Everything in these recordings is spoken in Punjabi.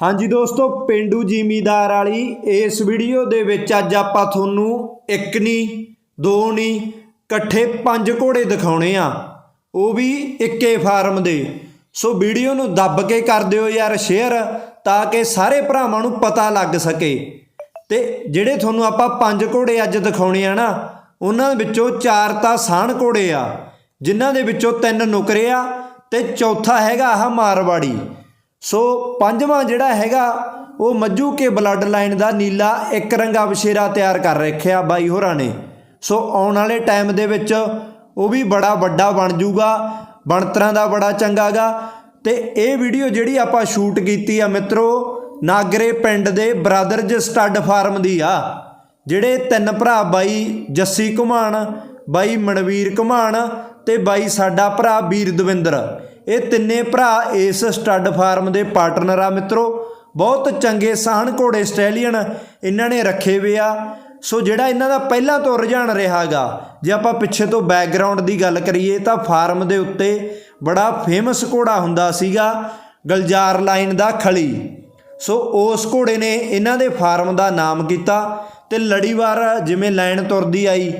ਹਾਂਜੀ ਦੋਸਤੋ, ਪਿੰਡੂ ਜ਼ਿਮੀਦਾਰ ਵਾਲੀ ਇਸ ਵੀਡੀਓ ਦੇ ਵਿੱਚ ਅੱਜ ਆਪਾਂ ਤੁਹਾਨੂੰ ਇੱਕ ਨਹੀਂ ਦੋ ਨਹੀਂ ਇਕੱਠੇ ਪੰਜ ਘੋੜੇ ਦਿਖਾਉਣੇ ਆ। ਉਹ ਵੀ ਇੱਕੇ ਫਾਰਮ ਦੇ। ਸੋ ਵੀਡੀਓ ਨੂੰ ਦੱਬ ਕੇ ਕਰ ਦਿਓ ਯਾਰ ਸ਼ੇਅਰ, ਤਾਂ ਕਿ ਸਾਰੇ ਭਰਾਵਾਂ ਨੂੰ ਪਤਾ ਲੱਗ ਸਕੇ। ਤੇ ਜਿਹੜੇ ਤੁਹਾਨੂੰ ਆਪਾਂ ਪੰਜ ਘੋੜੇ ਅੱਜ ਦਿਖਾਉਣੇ ਆ ਨਾ, ਉਹਨਾਂ ਵਿੱਚੋਂ ਚਾਰ ਤਾਂ ਸਾਣ ਘੋੜੇ ਆ, ਜਿਨ੍ਹਾਂ ਦੇ ਵਿੱਚੋਂ ਤਿੰਨ ਨੁਕਰੇ ਆ, ਤੇ ਚੌਥਾ ਹੈਗਾ ਆਹ ਮਾਰਵਾੜੀ। ਸੋ ਪੰਜਵਾਂ ਜਿਹੜਾ ਹੈਗਾ, ਉਹ ਮੱਜੂ ਕੇ ਬਲੱਡ ਲਾਈਨ ਦਾ ਨੀਲਾ ਇੱਕ ਰੰਗਾ ਬਸ਼ੇਰਾ ਤਿਆਰ ਕਰ ਰੱਖਿਆ ਬਾਈ ਹੋਰਾਂ ਨੇ। ਸੋ ਆਉਣ ਵਾਲੇ ਟਾਈਮ ਦੇ ਵਿੱਚ ਉਹ ਵੀ ਬੜਾ ਵੱਡਾ ਬਣ ਜਾਊਗਾ ਬਣਤਰਾਂ ਦਾ ਬੜਾ ਚੰਗਾਗਾ ਤੇ ਇਹ ਵੀਡੀਓ ਜਿਹੜੀ ਆਪਾਂ ਸ਼ੂਟ ਕੀਤੀ ਆ ਮਿੱਤਰੋ, ਨਾਗਰੇ ਪਿੰਡ ਦੇ ਬ੍ਰਦਰਜ਼ ਸਟੱਡ ਫਾਰਮ ਦੀ ਆ। ਜਿਹੜੇ ਤਿੰਨ ਭਰਾ ਬਾਈ ਜੱਸੀ ਘੁਮਾਣ, ਬਾਈ ਮਨਵੀਰ ਘੁਮਾਣ ਤੇ ਬਾਈ ਸਾਡਾ ਭਰਾ ਵੀਰ ਦਵਿੰਦਰ ਇਹ ਤਿੰਨੇ ਭਰਾ ਇਸ ਸਟੱਡ ਫਾਰਮ ਦੇ ਪਾਰਟਨਰ ਆ ਮਿੱਤਰੋ। ਬਹੁਤ ਚੰਗੇ ਸਾਹਣ ਘੋੜੇ ਆਸਟ੍ਰੇਲੀਅਨ ਇਹਨਾਂ ਨੇ ਰੱਖੇ ਵੇ ਆ। ਸੋ ਜਿਹੜਾ ਇਹਨਾਂ ਦਾ ਪਹਿਲਾਂ ਤੋਂ ਰੁਝਾਨ ਰਿਹਾਗਾ, ਜੇ ਆਪਾਂ ਪਿੱਛੇ ਤੋਂ ਬੈਕਗ੍ਰਾਉਂਡ ਦੀ ਗੱਲ ਕਰੀਏ ਤਾਂ ਫਾਰਮ ਦੇ ਉੱਤੇ ਬੜਾ ਫੇਮਸ ਘੋੜਾ ਹੁੰਦਾ ਸੀਗਾ, ਗਲਜਾਰ ਲਾਈਨ ਦਾ ਖਲੀ। ਸੋ ਉਸ ਘੋੜੇ ਨੇ ਇਹਨਾਂ ਦੇ ਫਾਰਮ ਦਾ ਨਾਮ ਕੀਤਾ ਤੇ ਲੜੀਵਾਰ ਜਿਵੇਂ ਲਾਈਨ ਤੁਰਦੀ ਆਈ,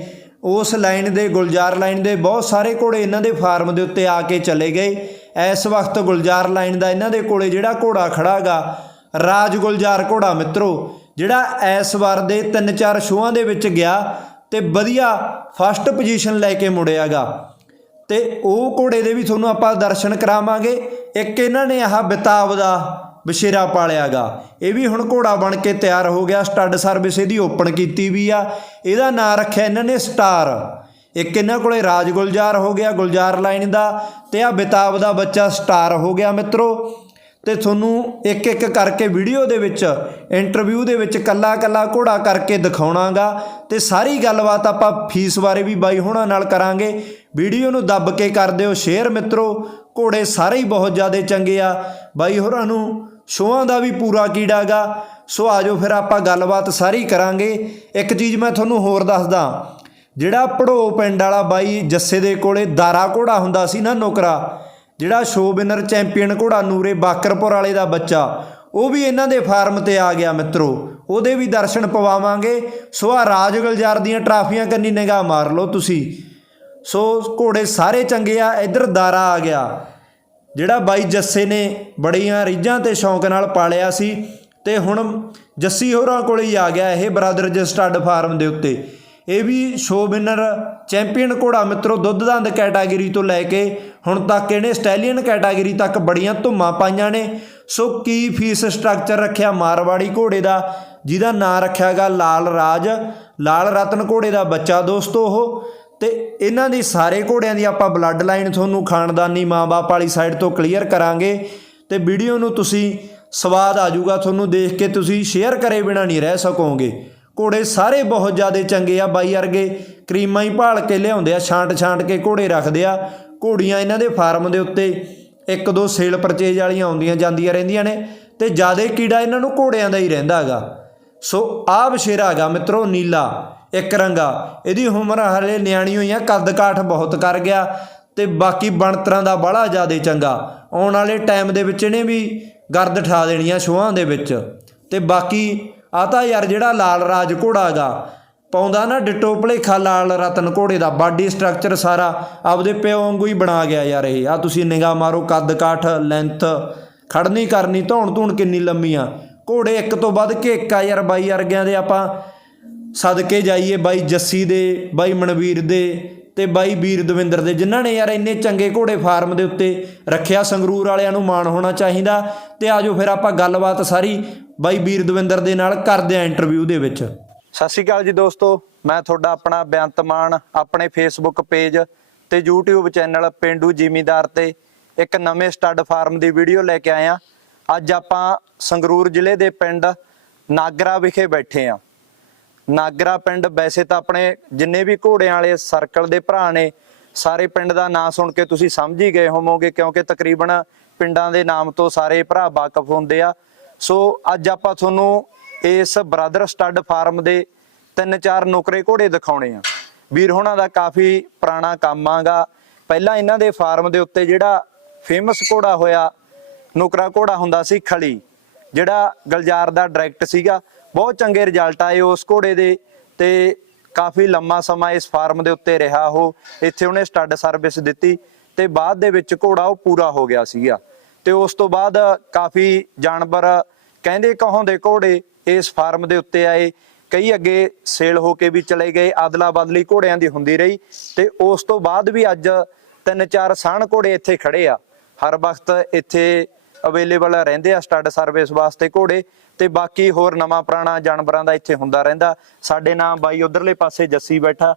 ਉਸ ਲਾਈਨ ਦੇ, ਗੁਲਜ਼ਾਰ ਲਾਈਨ ਦੇ ਬਹੁਤ ਸਾਰੇ ਘੋੜੇ ਇਹਨਾਂ ਦੇ ਫਾਰਮ ਦੇ ਉੱਤੇ ਆ ਕੇ ਚਲੇ ਗਏ। ਇਸ ਵਕਤ ਗੁਲਜ਼ਾਰ ਲਾਈਨ ਦਾ ਇਹਨਾਂ ਦੇ ਕੋਲੇ ਜਿਹੜਾ ਘੋੜਾ ਖੜਾਗਾ ਰਾਜ ਗੁਲਜ਼ਾਰ ਘੋੜਾ ਮਿੱਤਰੋ, ਜਿਹੜਾ ਇਸ ਵਾਰ ਦੇ 3-4 ਸ਼ੋਆਂ ਦੇ ਵਿੱਚ ਗਿਆ ਤੇ ਵਧੀਆ ਫਸਟ ਪੋਜੀਸ਼ਨ ਲੈ ਕੇ ਮੁੜਿਆਗਾ ਤੇ ਉਹ ਘੋੜੇ ਦੇ ਵੀ ਤੁਹਾਨੂੰ ਆਪਾਂ ਦਰਸ਼ਨ ਕਰਾਵਾਂਗੇ। ਇੱਕ ਇਹਨਾਂ ਨੇ ਆਹ ਬਿਤਾਬ ਦਾ ਬਸ਼ੇਰਾ ਪਾਲਿਆਗਾ ਇਹ ਵੀ ਹੁਣ ਘੋੜਾ ਬਣ ਕੇ ਤਿਆਰ ਹੋ ਗਿਆ। ਸਟੱਡ ਸਰਵਿਸ ਇਹਦੀ ਓਪਨ ਕੀਤੀ ਵੀ ਆ। ਇਹਦਾ ਨਾਂ ਰੱਖਿਆ ਇਹਨਾਂ ਨੇ ਸਟਾਰ। ਇੱਕ ਇਹਨਾਂ ਕੋਲੇ ਰਾਜ ਗੁਲਜ਼ਾਰ ਹੋ ਗਿਆ, ਗੁਲਜ਼ਾਰ ਲਾਈਨ ਦਾ, ਤੇ ਆ ਬਿਤਾਬ ਦਾ ਬੱਚਾ ਸਟਾਰ ਹੋ ਗਿਆ ਮਿੱਤਰੋ। ਤੇ ਤੁਹਾਨੂੰ ਇੱਕ ਇੱਕ ਕਰਕੇ ਵੀਡੀਓ ਦੇ ਵਿੱਚ, ਇੰਟਰਵਿਊ ਦੇ ਵਿੱਚ ਕੱਲਾ ਕੱਲਾ ਘੋੜਾ ਕਰਕੇ ਦਿਖਾਉਣਾਗਾ। ਤੇ ਸਾਰੀ ਗੱਲਬਾਤ ਆਪਾਂ ਫੀਸ ਬਾਰੇ ਵੀ ਬਾਈ ਹੋਣਾ ਨਾਲ ਕਰਾਂਗੇ। ਵੀਡੀਓ ਨੂੰ ਦੱਬ ਕੇ ਕਰ ਦਿਓ ਸ਼ੇਅਰ ਮਿੱਤਰੋ। ਘੋੜੇ ਸਾਰੇ ਹੀ ਬਹੁਤ ਜ਼ਿਆਦਾ ਚੰਗੇ ਆ। ਬਾਈ ਹੋਰਾਂ ਨੂੰ ਸ਼ੋਆਂ ਦਾ ਵੀ ਪੂਰਾ ਕੀੜਾਗਾ। ਸੋ ਆਜੋ ਫਿਰ ਆਪਾਂ ਗੱਲਬਾਤ ਸਾਰੀ ਕਰਾਂਗੇ। ਇੱਕ ਚੀਜ਼ ਮੈਂ ਤੁਹਾਨੂੰ ਹੋਰ ਦੱਸਦਾ। ਜਿਹੜਾ ਪੜੋ ਪਿੰਡ ਵਾਲਾ ਬਾਈ ਜੱਸੇ ਦੇ ਕੋਲੇ ਦਾਰਾ ਘੋੜਾ ਹੁੰਦਾ ਸੀ ਨਾ ਨੌਕਰਾ, ਜਿਹੜਾ ਸ਼ੋਬਿਨਰ ਚੈਂਪੀਅਨ ਘੋੜਾ ਨੂਰੇ ਬਾਕਰਪੁਰ ਵਾਲੇ ਦਾ ਬੱਚਾ, ਉਹ ਵੀ ਇਹਨਾਂ ਦੇ ਫਾਰਮ ਤੇ ਆ ਗਿਆ ਮਿੱਤਰੋ। ਉਹਦੇ ਵੀ ਦਰਸ਼ਨ ਪਵਾਵਾਂਗੇ। ਸੋ ਆ ਰਾਜ ਗੁਲਜ਼ਾਰ ਦੀਆਂ ਟਰਾਫੀਆਂ ਕੰਨੀ ਨਿਗਾਹ ਮਾਰ ਲਓ ਤੁਸੀਂ। ਸੋ ਘੋੜੇ ਸਾਰੇ ਚੰਗੇ ਆ, ਇੱਧਰ ਦਾਰਾ ਆ ਗਿਆ। ਜਿਹੜਾ ਬਾਈ ਜੱਸੇ ਨੇ ਬੜੀਆਂ ਰੀਝਾਂ ਤੇ ਸ਼ੌਂਕ ਨਾਲ ਪਾਲਿਆ ਸੀ, ਤੇ ਹੁਣ ਜੱਸੀ ਹੋਰਾਂ ਕੋਲੇ ਹੀ ਆ ਗਿਆ ਇਹ ਬ੍ਰਦਰ ਸਟੱਡ ਫਾਰਮ ਦੇ ਉੱਤੇ। ਇਹ ਵੀ ਸ਼ੋ ਵਿਨਰ ਚੈਂਪੀਅਨ ਘੋੜਾ ਮਿੱਤਰੋ ਦੁੱਧ ਦੰਦ ਕੈਟਾਗਰੀ ਤੋਂ ਲੈ ਕੇ ਹੁਣ ਤੱਕ ਇਹਨੇ ਸਟੈਲੀਅਨ ਕੈਟਾਗਰੀ ਤੱਕ ਬੜੀਆਂ ਧੁੰਮਾਂ ਪਾਈਆਂ ਨੇ। ਸੋ ਕੀ ਫੀਸ ਸਟਰਕਚਰ ਰੱਖਿਆ ਮਾਰਵਾੜੀ ਘੋੜੇ ਦਾ, ਜਿਹਦਾ ਨਾਂ ਰੱਖਿਆਗਾ ਲਾਲ ਰਾਜ। ਲਾਲ ਰਤਨ ਘੋੜੇ ਦਾ ਬੱਚਾ ਦੋਸਤੋ ਉਹ। ਤੇ ਇਹਨਾਂ ਦੀ ਸਾਰੇ ਘੋੜਿਆਂ ਦੀ ਆਪਾਂ ਬਲੱਡ ਲਾਈਨ ਤੁਹਾਨੂੰ ਖਾਨਦਾਨੀ ਮਾਂ-ਬਾਪ ਵਾਲੀ ਸਾਈਡ ਤੋਂ ਕਲੀਅਰ ਕਰਾਂਗੇ। ਤੇ ਵੀਡੀਓ ਨੂੰ ਤੁਸੀਂ ਸਵਾਦ ਆ ਜਾਊਗਾ ਤੁਹਾਨੂੰ ਦੇਖ ਕੇ, ਤੁਸੀਂ ਸ਼ੇਅਰ ਕਰੇ ਬਿਨਾ ਨਹੀਂ ਰਹਿ ਸਕੋਗੇ। ਘੋੜੇ ਸਾਰੇ ਬਹੁਤ ਜ਼ਿਆਦਾ ਚੰਗੇ ਆ ਬਾਈ ਵਰਗੇ। ਕਰੀਮਾਂ ਹੀ ਭਾਲ ਕੇ ਲਿਆਉਂਦੇ ਆ, ਛਾਂਟ ਛਾਂਟ ਕੇ ਘੋੜੇ ਰੱਖਦੇ ਆ। ਘੋੜੀਆਂ ਇਹਨਾਂ ਦੇ ਫਾਰਮ ਦੇ ਉੱਤੇ ਇੱਕ ਦੋ ਸੇਲ ਪਰਚੇਜ ਵਾਲੀਆਂ ਆਉਂਦੀਆਂ, ਜਾਂਦੀਆਂ ਰਹਿੰਦੀਆਂ ਨੇ ਤੇ ਜ਼ਿਆਦਾ ਕੀੜਾ ਇਹਨਾਂ ਨੂੰ ਘੋੜਿਆਂ ਦਾ ਹੀ ਰਹਿੰਦਾ ਹੈਗਾ। ਸੋ ਆ ਬਸ਼ੇਰਾ ਹੈਗਾ ਮਿੱਤਰੋ, ਨੀਲਾ, ਇੱਕ ਰੰਗਾ ਇਹਦੀ ਉਮਰ ਹਲੇ ਨਿਆਣੀ ਹੋਈ ਆ, ਕੱਦ ਕਾਠ ਬਹੁਤ ਕਰ ਗਿਆ ਤੇ ਬਾਕੀ ਬਣਤਰਾਂ ਦਾ ਬੜਾ ਜ਼ਿਆਦਾ ਚੰਗਾ। ਆਉਣ ਵਾਲੇ ਟਾਈਮ ਦੇ ਵਿੱਚ ਇਹਨੇ ਵੀ ਗਰਦ ਠਾ ਦੇਣੀਆਂ ਸ਼ੋਆਂ ਦੇ ਵਿੱਚ। ਤੇ ਬਾਕੀ ਆ ਤਾਂ ਯਾਰ ਜਿਹੜਾ ਲਾਲ ਰਾਜ ਘੋੜਾ ਹੈਗਾ, ਪਾਉਂਦਾ ਨਾ ਡਿਟੋ ਭਲੇਖਾ ਲਾਲ ਰਤਨ ਘੋੜੇ ਦਾ, ਬਾਡੀ ਸਟਰਕਚਰ ਸਾਰਾ ਆਪਦੇ ਪਿਓ ਵਾਂਗੂ ਹੀ ਬਣਾ ਗਿਆ ਯਾਰ ਇਹ। ਆ ਤੁਸੀਂ ਨਿਗਾਹ ਮਾਰੋ, ਕੱਦ ਕਾਠ ਲੈਂਥ ਖੜਨੀ ਕਰਨੀ, ਧੌਣ ਧੂਣ ਕਿੰਨੀ ਲੰਮੀ ਆ। ਘੋੜੇ ਇੱਕ ਤੋਂ ਵੱਧ ਕੇ ਇੱਕ ਆ ਯਾਰ ਬਾਈ ਵਰਗਿਆਂ ਦੇ ਆਪਾਂ ਸਦਕੇ ਜਾਈਏ, ਬਾਈ ਜੱਸੀ ਦੇ, ਬਾਈ ਮਨਵੀਰ ਦੇ ਤੇ ਬਾਈ ਵੀਰ ਦਵਿੰਦਰ ਦੇ, ਜਿਨ੍ਹਾਂ ਨੇ ਯਾਰ ਇੰਨੇ ਚੰਗੇ ਘੋੜੇ ਫਾਰਮ ਦੇ ਉੱਤੇ ਰੱਖਿਆ, ਸੰਗਰੂਰ ਵਾਲਿਆਂ ਨੂੰ ਮਾਣ ਹੋਣਾ ਚਾਹੀਦਾ। ਤੇ ਆਜੋ ਫਿਰ ਆਪਾਂ ਗੱਲਬਾਤ ਸਾਰੀ ਬਾਈ ਵੀਰ ਦਵਿੰਦਰ ਦੇ ਨਾਲ ਕਰਦੇ ਆਂ ਇੰਟਰਵਿਊ ਦੇ ਵਿੱਚ। ਸਤਿ ਸ਼੍ਰੀ ਅਕਾਲ ਜੀ ਦੋਸਤੋ, ਮੈਂ ਤੁਹਾਡਾ ਆਪਣਾ ਬੇਅੰਤ ਮਾਨ, ਆਪਣੇ ਫੇਸਬੁੱਕ ਪੇਜ ਤੇ YouTube ਚੈਨਲ ਪਿੰਡੂ ਜ਼ਿਮੀਦਾਰ ਤੇ ਇੱਕ ਨਵੇਂ ਸਟੱਡ ਫਾਰਮ ਦੀ ਵੀਡੀਓ ਲੈ ਕੇ ਆਏ ਆ ਅੱਜ ਆਪਾਂ ਸੰਗਰੂਰ ਜ਼ਿਲ੍ਹੇ ਦੇ ਪਿੰਡ ਨਾਗਰਾ ਵਿਖੇ ਬੈਠੇ ਆ ਨਾਗਰਾ ਪਿੰਡ, ਵੈਸੇ ਤਾਂ ਆਪਣੇ ਜਿੰਨੇ ਵੀ ਘੋੜਿਆਂ ਵਾਲੇ ਸਰਕਲ ਦੇ ਭਰਾ ਨੇ, ਸਾਰੇ ਪਿੰਡ ਦਾ ਨਾਂ ਸੁਣ ਕੇ ਤੁਸੀਂ ਸਮਝ ਹੀ ਗਏ ਹੋਵੋਗੇ, ਕਿਉਂਕਿ ਤਕਰੀਬਨ ਪਿੰਡਾਂ ਦੇ ਨਾਮ ਤੋਂ ਸਾਰੇ ਭਰਾ ਵਾਕਫ ਹੁੰਦੇ ਆ। ਸੋ ਅੱਜ ਆਪਾਂ ਤੁਹਾਨੂੰ ਇਸ ਬ੍ਰਦਰ ਸਟੱਡ ਫਾਰਮ ਦੇ ਤਿੰਨ ਚਾਰ ਨੁਕਰੇ ਘੋੜੇ ਦਿਖਾਉਣੇ ਆ। ਵੀਰ ਹੋਣਾ ਦਾ ਕਾਫੀ ਪੁਰਾਣਾ ਕੰਮ ਆਗਾ। ਪਹਿਲਾਂ ਇਹਨਾਂ ਦੇ ਫਾਰਮ ਦੇ ਉੱਤੇ ਜਿਹੜਾ ਫੇਮਸ ਘੋੜਾ ਹੋਇਆ, ਨੁਕਰਾ ਘੋੜਾ ਹੁੰਦਾ ਸੀ ਖਲੀ, ਜਿਹੜਾ ਗਲਜਾਰ ਦਾ ਡਾਇਰੈਕਟ ਸੀਗਾ। ਬਹੁਤ ਚੰਗੇ ਰਿਜ਼ਲਟ ਆਏ ਉਸ ਘੋੜੇ ਦੇ ਤੇ ਕਾਫੀ ਲੰਮਾ ਸਮਾਂ ਇਸ ਫਾਰਮ ਦੇ ਉੱਤੇ ਰਿਹਾ ਉਹ। ਇੱਥੇ ਉਹਨੇ ਸਟੱਡ ਸਰਵਿਸ ਦਿੱਤੀ ਤੇ ਬਾਅਦ ਦੇ ਵਿੱਚ ਘੋੜਾ ਉਹ ਪੂਰਾ ਹੋ ਗਿਆ ਸੀਗਾ। ਤੇ ਉਸ ਤੋਂ ਬਾਅਦ ਕਾਫੀ ਜਾਨਵਰ ਕਹਿੰਦੇ ਕਹਾਉਂਦੇ ਘੋੜੇ ਇਸ ਫਾਰਮ ਦੇ ਉੱਤੇ ਆਏ। ਕਈ ਅੱਗੇ ਸੇਲ ਹੋ ਕੇ ਵੀ ਚਲੇ ਗਏ ਆਦਲਾ ਬਦਲੀ ਘੋੜਿਆਂ ਦੀ ਹੁੰਦੀ ਰਹੀ। ਤੇ ਉਸ ਤੋਂ ਬਾਅਦ ਵੀ ਅੱਜ ਤਿੰਨ ਚਾਰ ਸਾਣ ਘੋੜੇ ਇੱਥੇ ਖੜੇ ਆ। ਹਰ ਵਕਤ ਇੱਥੇ ਅਵੇਲੇਬਲ ਰਹਿੰਦੇ ਆ ਸਟੱਡ ਸਰਵਿਸ ਵਾਸਤੇ ਘੋੜੇ। ਤੇ ਬਾਕੀ ਹੋਰ ਨਵਾਂ ਪੁਰਾਣਾ ਜਾਨਵਰਾਂ ਦਾ ਇੱਥੇ ਹੁੰਦਾ ਰਹਿੰਦਾ। ਸਾਡੇ ਨਾਲ ਬਾਈ ਉਧਰਲੇ ਪਾਸੇ ਜੱਸੀ ਬੈਠਾ